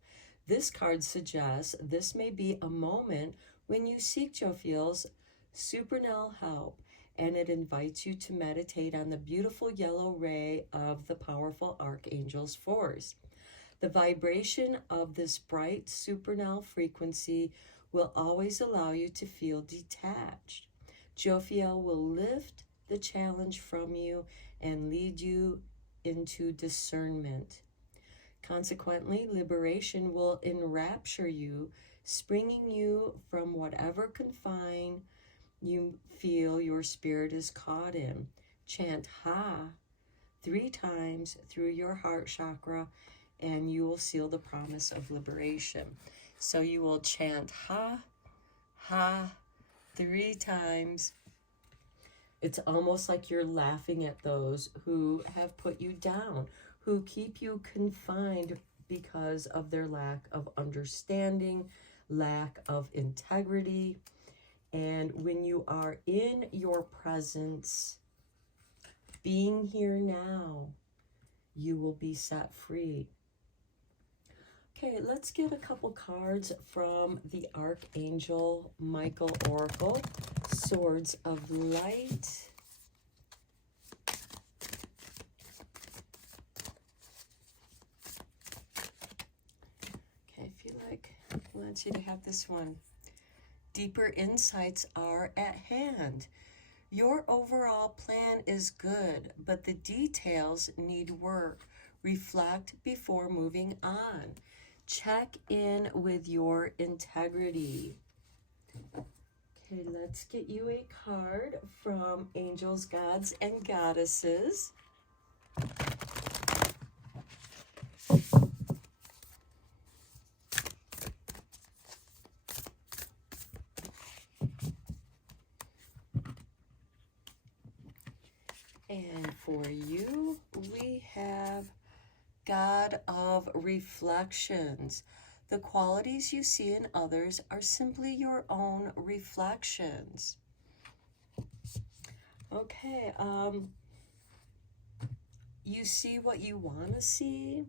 This card suggests this may be a moment when you seek Jophiel's supernal help, and it invites you to meditate on the beautiful yellow ray of the powerful archangel's force. The vibration of this bright supernal frequency will always allow you to feel detached. Jophiel will lift the challenge from you and lead you into discernment. Consequently, liberation will enrapture you, springing you from whatever confine you feel your spirit is caught in. Chant Ha 3 times through your heart chakra, and you will seal the promise of liberation. So you will chant Ha, Ha 3 times. It's almost like you're laughing at those who have put you down, who keep you confined because of their lack of understanding, lack of integrity. And when you are in your presence, being here now, you will be set free. Okay, let's get a couple cards from the Archangel Michael Oracle, Swords of Light. Okay, I feel like I want you to have this one. Deeper insights are at hand. Your overall plan is good, but the details need work. Reflect before moving on. Check in with your integrity. Okay, let's get you a card from Angels, Gods, and Goddesses. And for you, we have God of Reflections. The qualities you see in others are simply your own reflections. Okay, you see what you want to see.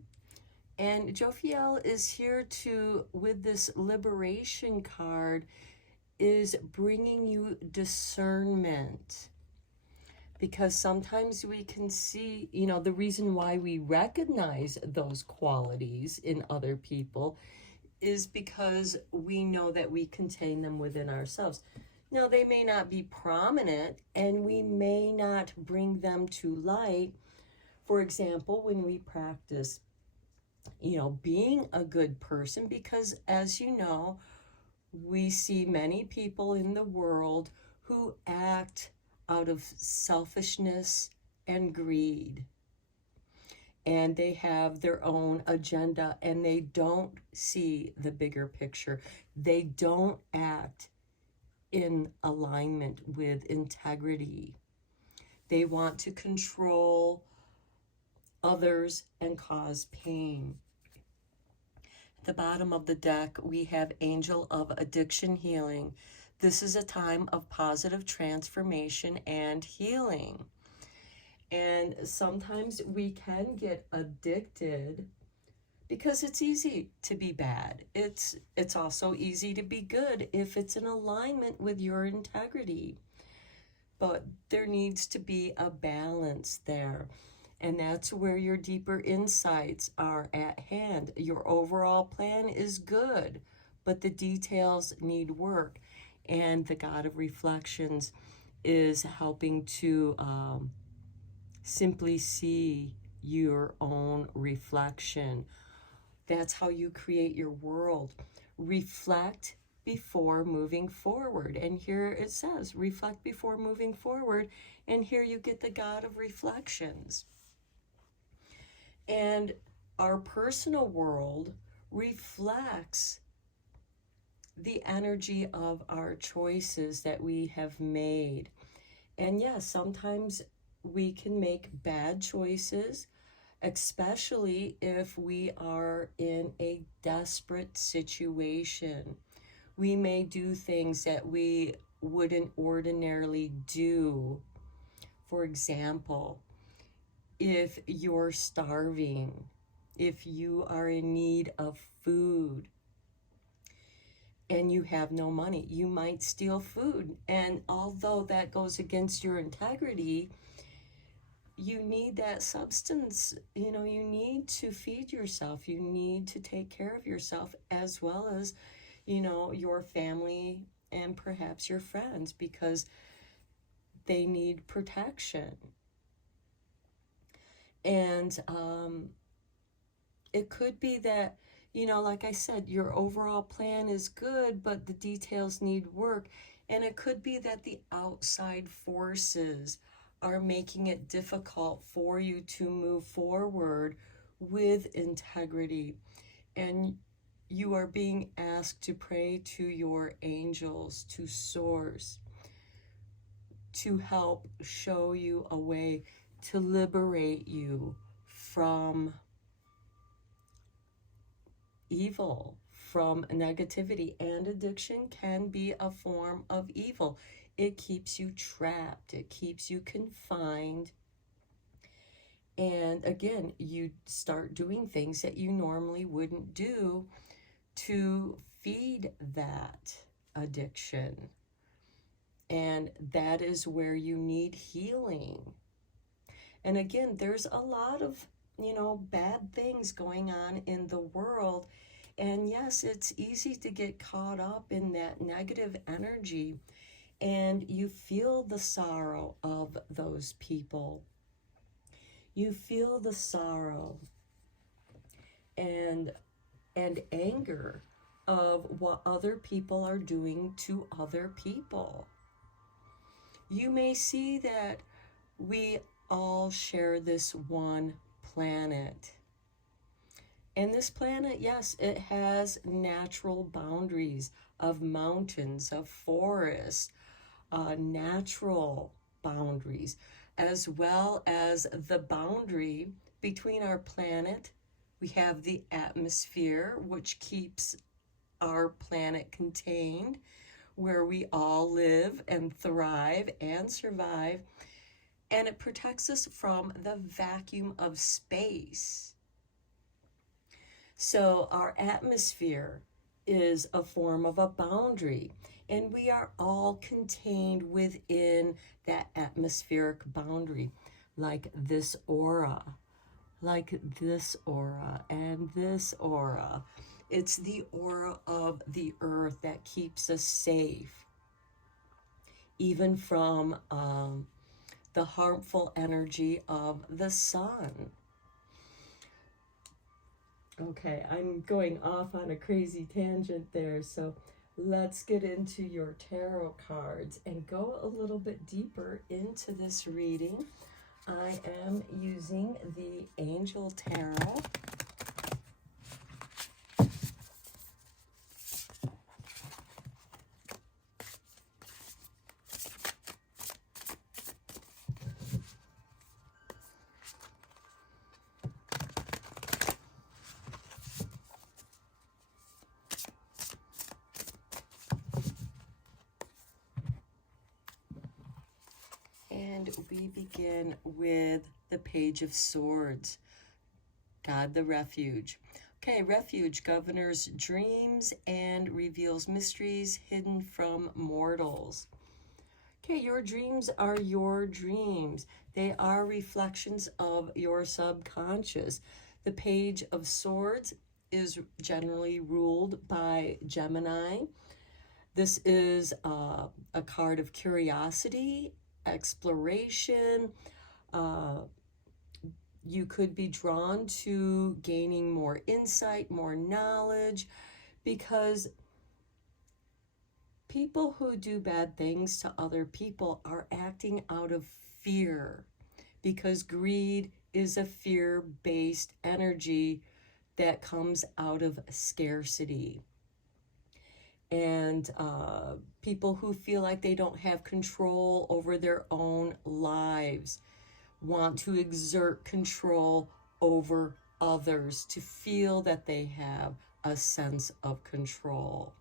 And Jophiel is here with this liberation card, is bringing you discernment. Because sometimes we can see, the reason why we recognize those qualities in other people is because we know that we contain them within ourselves. Now, they may not be prominent and we may not bring them to light, For example, when we practice, being a good person, because as you know, we see many people in the world who act out of selfishness and greed, and they have their own agenda, and they don't see the bigger picture. They don't act in alignment with integrity. They want to control others and cause pain. At the bottom of the deck, we have Angel of Addiction Healing. This is a time of positive transformation and healing. And sometimes we can get addicted because it's easy to be bad. It's also easy to be good if it's in alignment with your integrity. But there needs to be a balance there. And that's where your deeper insights are at hand. Your overall plan is good, but the details need work. And the God of Reflections is helping to simply see your own reflection. That's how you create your world. Reflect before moving forward. And here it says, reflect before moving forward. And here you get the God of Reflections. And our personal world reflects the energy of our choices that we have made. And yes, sometimes we can make bad choices, especially if we are in a desperate situation. We may do things that we wouldn't ordinarily do. For example, if you're starving, if you are in need of food, and you have no money, you might steal food. And although that goes against your integrity, you need that substance. You need to feed yourself. You need to take care of yourself, as well as, your family and perhaps your friends, because they need protection. And it could be that, like I said, your overall plan is good, but the details need work. And it could be that the outside forces are making it difficult for you to move forward with integrity. And you are being asked to pray to your angels, to Source, to help show you a way to liberate you from evil, from negativity. And addiction can be a form of evil. It keeps you trapped, it keeps you confined. And again, you start doing things that you normally wouldn't do to feed that addiction. And that is where you need healing. And again, there's a lot of, bad things going on in the world. And yes, it's easy to get caught up in that negative energy, and you feel the sorrow of those people. You feel the sorrow and anger of what other people are doing to other people. You may see that we all share this one planet. And this planet, yes, it has natural boundaries of mountains, of forests, natural boundaries, as well as the boundary between our planet. We have the atmosphere, which keeps our planet contained, where we all live and thrive and survive. And it protects us from the vacuum of space. So our atmosphere is a form of a boundary, and we are all contained within that atmospheric boundary, like this aura, and this aura. It's the aura of the earth that keeps us safe, even from the harmful energy of the sun. Okay, I'm going off on a crazy tangent there, so let's get into your tarot cards and go a little bit deeper into this reading. I am using the Angel Tarot. And we begin with the Page of Swords, God the Refuge. Okay, refuge governs dreams and reveals mysteries hidden from mortals. Okay, your dreams are your dreams. They are reflections of your subconscious. The Page of Swords is generally ruled by Gemini. This is a card of curiosity, exploration. You could be drawn to gaining more insight, more knowledge, because people who do bad things to other people are acting out of fear, because greed is a fear-based energy that comes out of scarcity. And people who feel like they don't have control over their own lives want to exert control over others, to feel that they have a sense of control.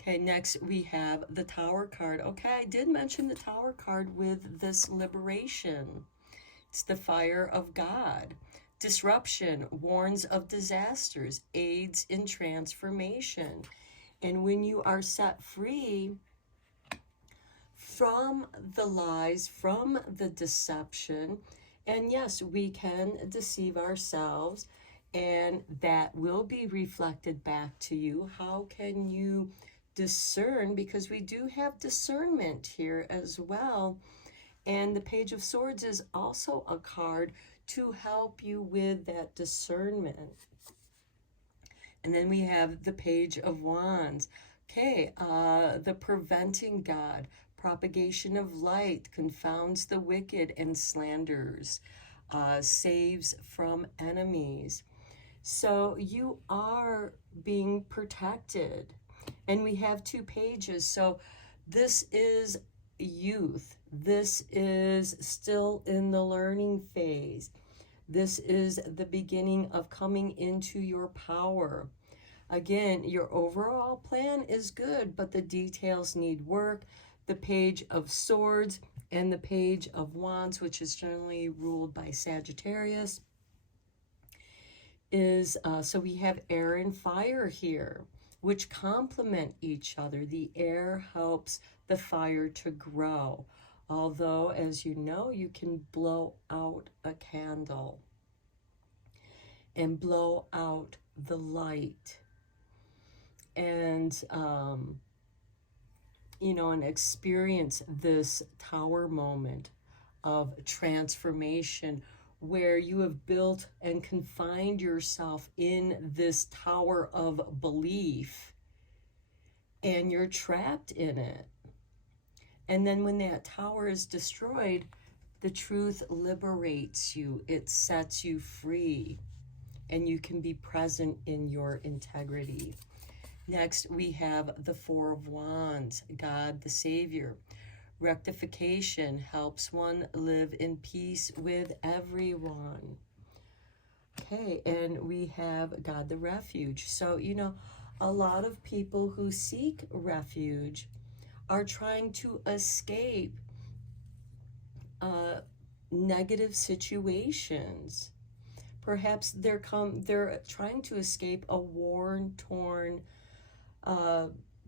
Okay, next we have the Tower card. Okay, I did mention the Tower card with this liberation. It's the Fire of God. Disruption warns of disasters, aids in transformation. And when you are set free from the lies, from the deception, and yes, we can deceive ourselves, and that will be reflected back to you. How can you discern? Because we do have discernment here as well. And the Page of Swords is also a card to help you with that discernment. And then we have the Page of Wands. Okay, the Preventing God. Propagation of light confounds the wicked and slanders, saves from enemies. So you are being protected. And we have two pages. So this is youth. This is still in the learning phase. This is the beginning of coming into your power. Again, your overall plan is good, but the details need work. The Page of Swords and the Page of Wands, which is generally ruled by Sagittarius, is, so we have air and fire here, which complement each other. The air helps the fire to grow. Although, as you know, you can blow out a candle and blow out the light. And, you know, and experience this tower moment of transformation where you have built and confined yourself in this tower of belief and you're trapped in it. And then when that tower is destroyed, the truth liberates you. It sets you free and you can be present in your integrity. Next, we have the Four of Wands, God the Savior. Rectification helps one live in peace with everyone. Okay, and we have God the Refuge. So, you know, a lot of people who seek refuge are trying to escape negative situations. Perhaps they're trying to escape a war-torn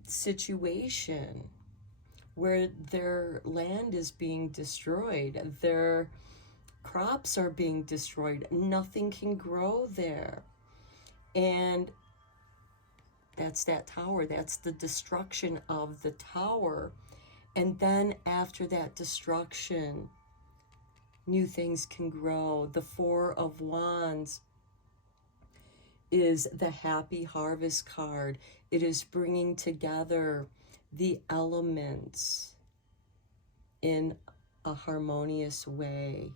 situation where their land is being destroyed, their crops are being destroyed, nothing can grow there. And that's that tower, that's the destruction of the tower. And then after that destruction, new things can grow. The Four of Wands is the happy harvest card. It is bringing together the elements in a harmonious way.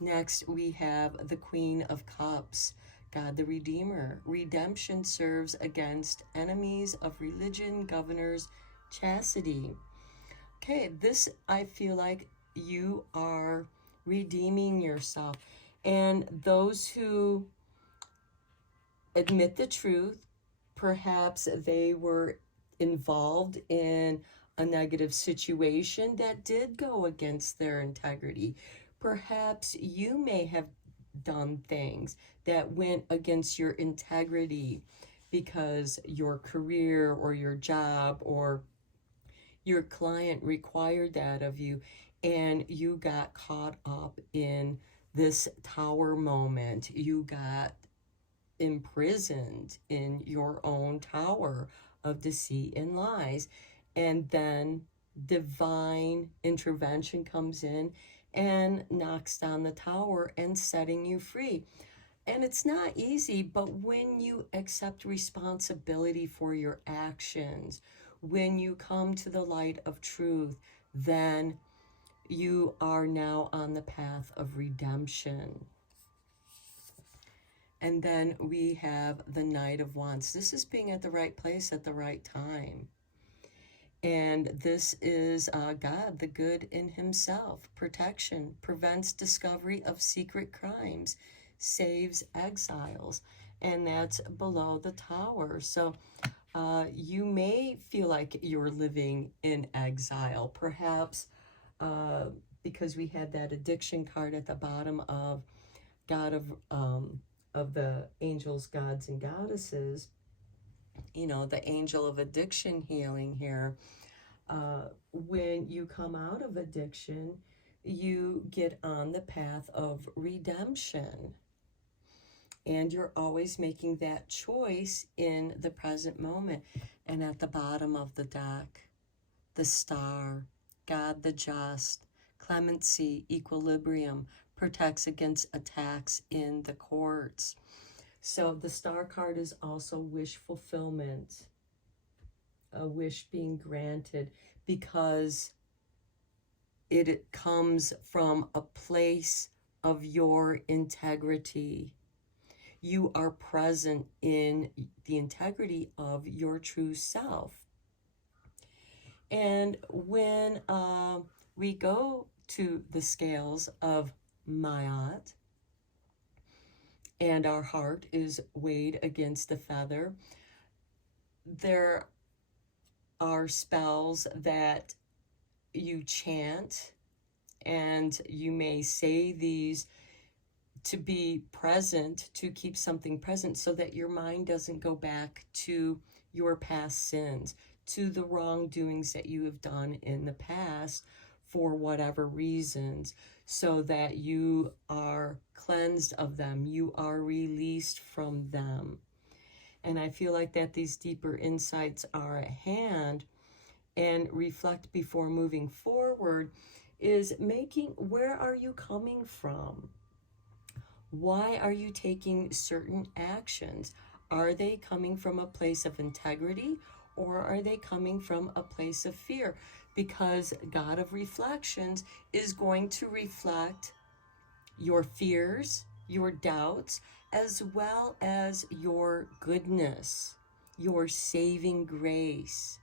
Next, we have the Queen of Cups, God the Redeemer. Redemption serves against enemies of religion, governors, chastity. Okay, this, I feel like you are redeeming yourself. And those who admit the truth, perhaps they were involved in a negative situation that did go against their integrity. Perhaps you may have done things that went against your integrity because your career or your job or your client required that of you, and you got caught up in this tower moment. You got imprisoned in your own tower of deceit and lies. And then divine intervention comes in and knocks down the tower and setting you free. And it's not easy, but when you accept responsibility for your actions, when you come to the light of truth, then you are now on the path of redemption. And then we have the Knight of Wands. This is being at the right place at the right time. And this is God, the good in himself. Protection, prevents discovery of secret crimes, saves exiles. And that's below the tower. So you may feel like you're living in exile. Perhaps because we had that addiction card at the bottom of God of the angels, gods, and goddesses, you know, the angel of addiction healing here. When you come out of addiction, you get on the path of redemption. And you're always making that choice in the present moment. And at the bottom of the deck, the Star, God the just, clemency, equilibrium, protects against attacks in the courts. So the Star card is also wish fulfillment, a wish being granted, because it comes from a place of your integrity. You are present in the integrity of your true self. And when we go to the scales of Mayat, and our heart is weighed against the feather, there are spells that you chant, and you may say these to be present, to keep something present so that your mind doesn't go back to your past sins, to the wrongdoings that you have done in the past for whatever reasons, so that you are cleansed of them, you are released from them. And I feel like that these deeper insights are at hand. And reflect before moving forward is making, where are you coming from? Why are you taking certain actions? Are they coming from a place of integrity, or are they coming from a place of fear? Because God of Reflections is going to reflect your fears, your doubts, as well as your goodness, your saving grace.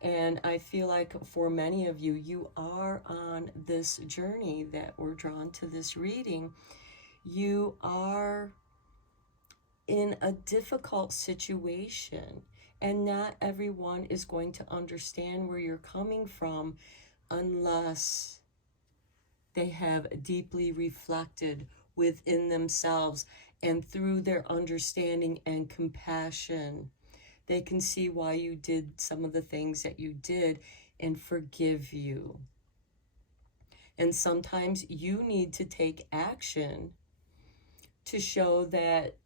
And I feel like for many of you, you are on this journey that we're drawn to this reading. You are in a difficult situation, and not everyone is going to understand where you're coming from unless they have deeply reflected within themselves, and through their understanding and compassion, they can see why you did some of the things that you did and forgive you. And sometimes you need to take action to show that,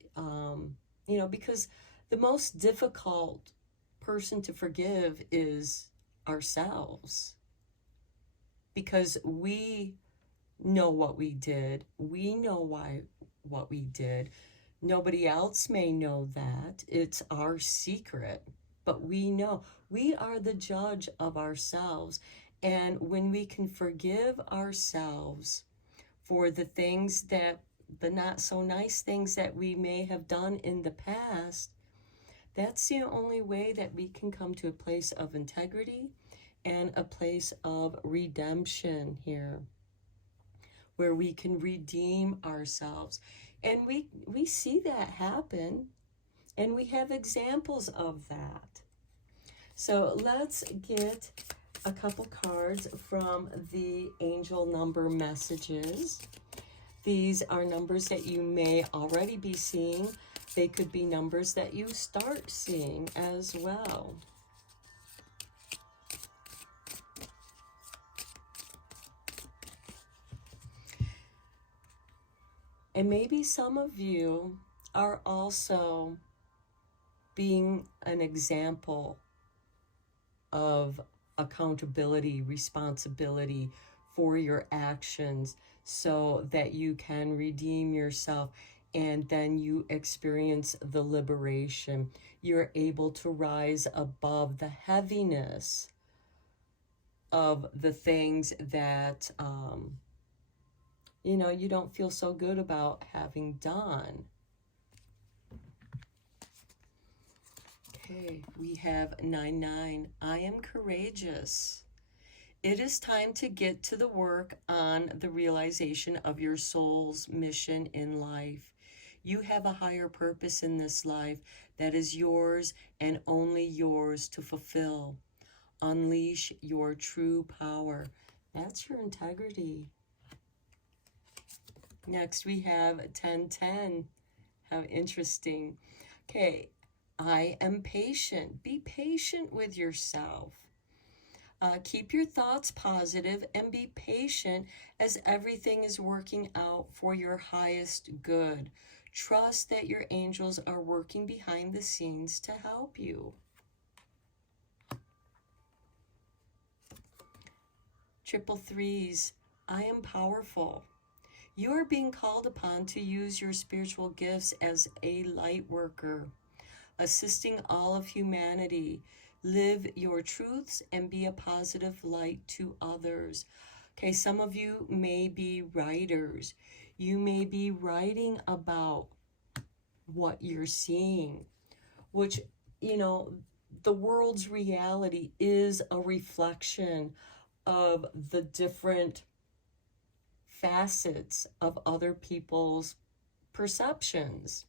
because the most difficult person to forgive is ourselves, because we know what we did. We know why what we did. Nobody else may know that. It's our secret. But we know we are the judge of ourselves. And when we can forgive ourselves for the things that, the not so nice things that we may have done in the past, that's the only way that we can come to a place of integrity and a place of redemption here, where we can redeem ourselves. And we see that happen, and we have examples of that. So let's get a couple cards from the angel number messages. These are numbers that you may already be seeing. They could be numbers that you start seeing as well. And maybe some of you are also being an example of accountability, responsibility for your actions, so that you can redeem yourself, and then you experience the liberation. You're able to rise above the heaviness of the things that you don't feel so good about having done. Okay, we have 9-9. I am courageous. It is time to get to the work on the realization of your soul's mission in life. You have a higher purpose in this life that is yours and only yours to fulfill. Unleash your true power. That's your integrity. Next we have 10-10. How interesting. Okay, I am patient. Be patient with yourself. Keep your thoughts positive and be patient, as everything is working out for your highest good. Trust that your angels are working behind the scenes to help you. Triple threes. I am powerful. You are being called upon to use your spiritual gifts as a light worker, assisting all of humanity. Live your truths and be a positive light to others. Okay, some of you may be writers. You may be writing about what you're seeing, which, the world's reality is a reflection of the different facets of other people's perceptions.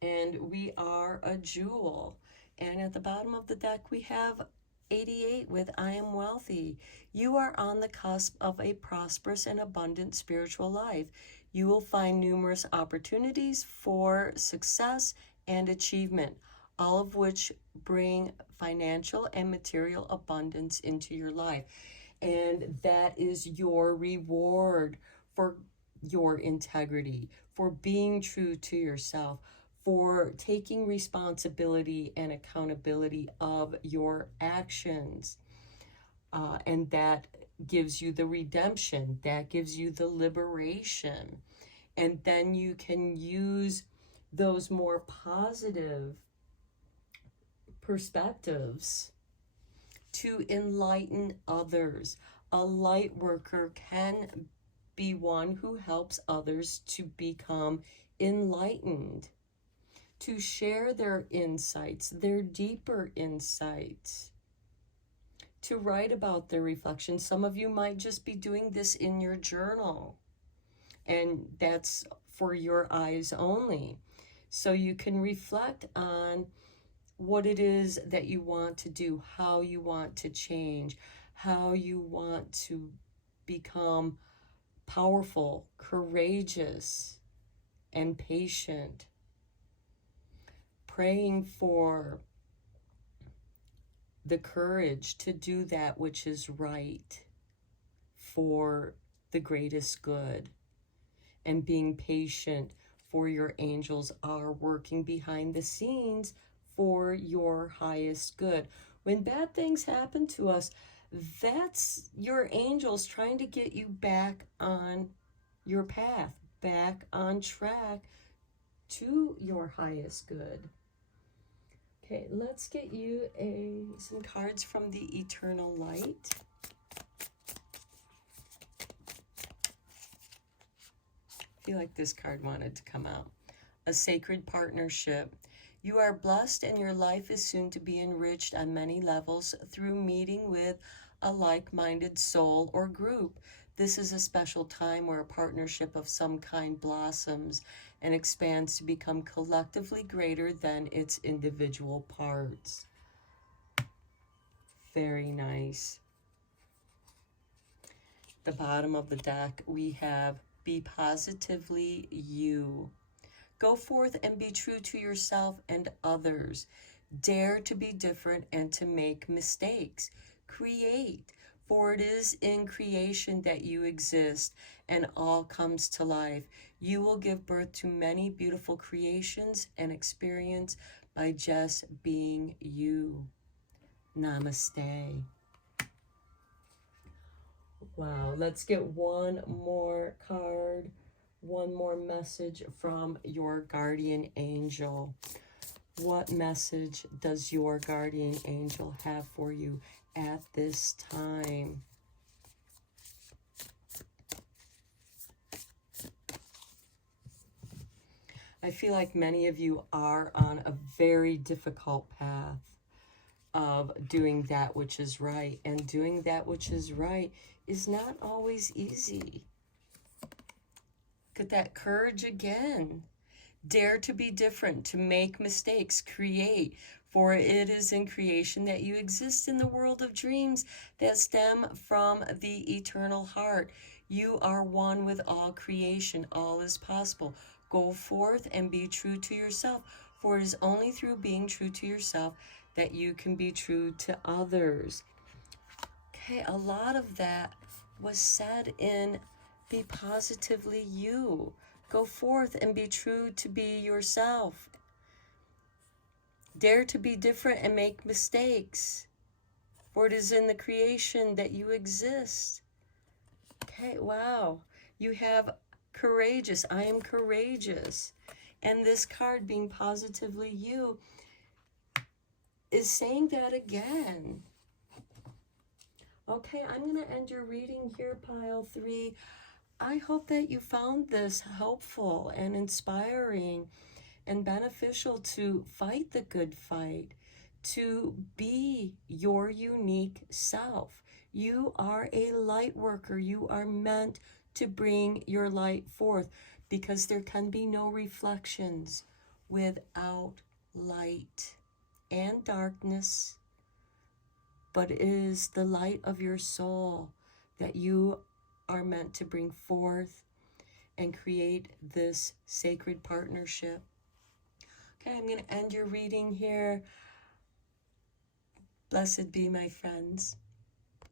And we are a jewel. And at the bottom of the deck, we have 88 with I am wealthy. You are on the cusp of a prosperous and abundant spiritual life. You will find numerous opportunities for success and achievement, all of which bring financial and material abundance into your life. And that is your reward for your integrity, for being true to yourself, for taking responsibility and accountability of your actions. And that gives you the redemption, that gives you the liberation. And then you can use those more positive perspectives to enlighten others. A light worker can be one who helps others to become enlightened, to share their insights, their deeper insights, to write about their reflections. Some of you might just be doing this in your journal, and that's for your eyes only. So you can reflect on what it is that you want to do, how you want to change, how you want to become powerful, courageous, and patient. Praying for the courage to do that which is right for the greatest good, and being patient, for your angels are working behind the scenes for your highest good. When bad things happen to us, that's your angels trying to get you back on your path, back on track to your highest good. Okay, let's get you some cards from the Eternal Light. I feel like this card wanted to come out. A sacred partnership. You are blessed and your life is soon to be enriched on many levels through meeting with a like-minded soul or group. This is a special time where a partnership of some kind blossoms and expands to become collectively greater than its individual parts. Very nice. The bottom of the deck, we have be positively you. Go forth and be true to yourself and others. Dare to be different and to make mistakes. Create, for it is in creation that you exist and all comes to life. You will give birth to many beautiful creations and experience by just being you. Namaste. Wow, let's get one more card, one more message from your guardian angel. What message does your guardian angel have for you at this time? I feel like many of you are on a very difficult path of doing that which is right. And doing that which is right is not always easy. Get that courage again. Dare to be different, to make mistakes, create. For it is in creation that you exist in the world of dreams that stem from the eternal heart. You are one with all creation. All is possible. Go forth and be true to yourself. For it is only through being true to yourself that you can be true to others. Okay, a lot of that was said in Be Positively You. Go forth and be true to be yourself. Dare to be different and make mistakes. For it is in the creation that you exist. Okay, wow. You have courageous. I am courageous. And this card, Being Positively You, is saying that again. Okay, I'm going to end your reading here, Pile 3. I hope that you found this helpful and inspiring and beneficial to fight the good fight, to be your unique self. You are a light worker. You are meant to bring your light forth because there can be no reflections without light and darkness. But it is the light of your soul that you are meant to bring forth and create this sacred partnership. Okay, I'm going to end your reading here. Blessed be, my friends.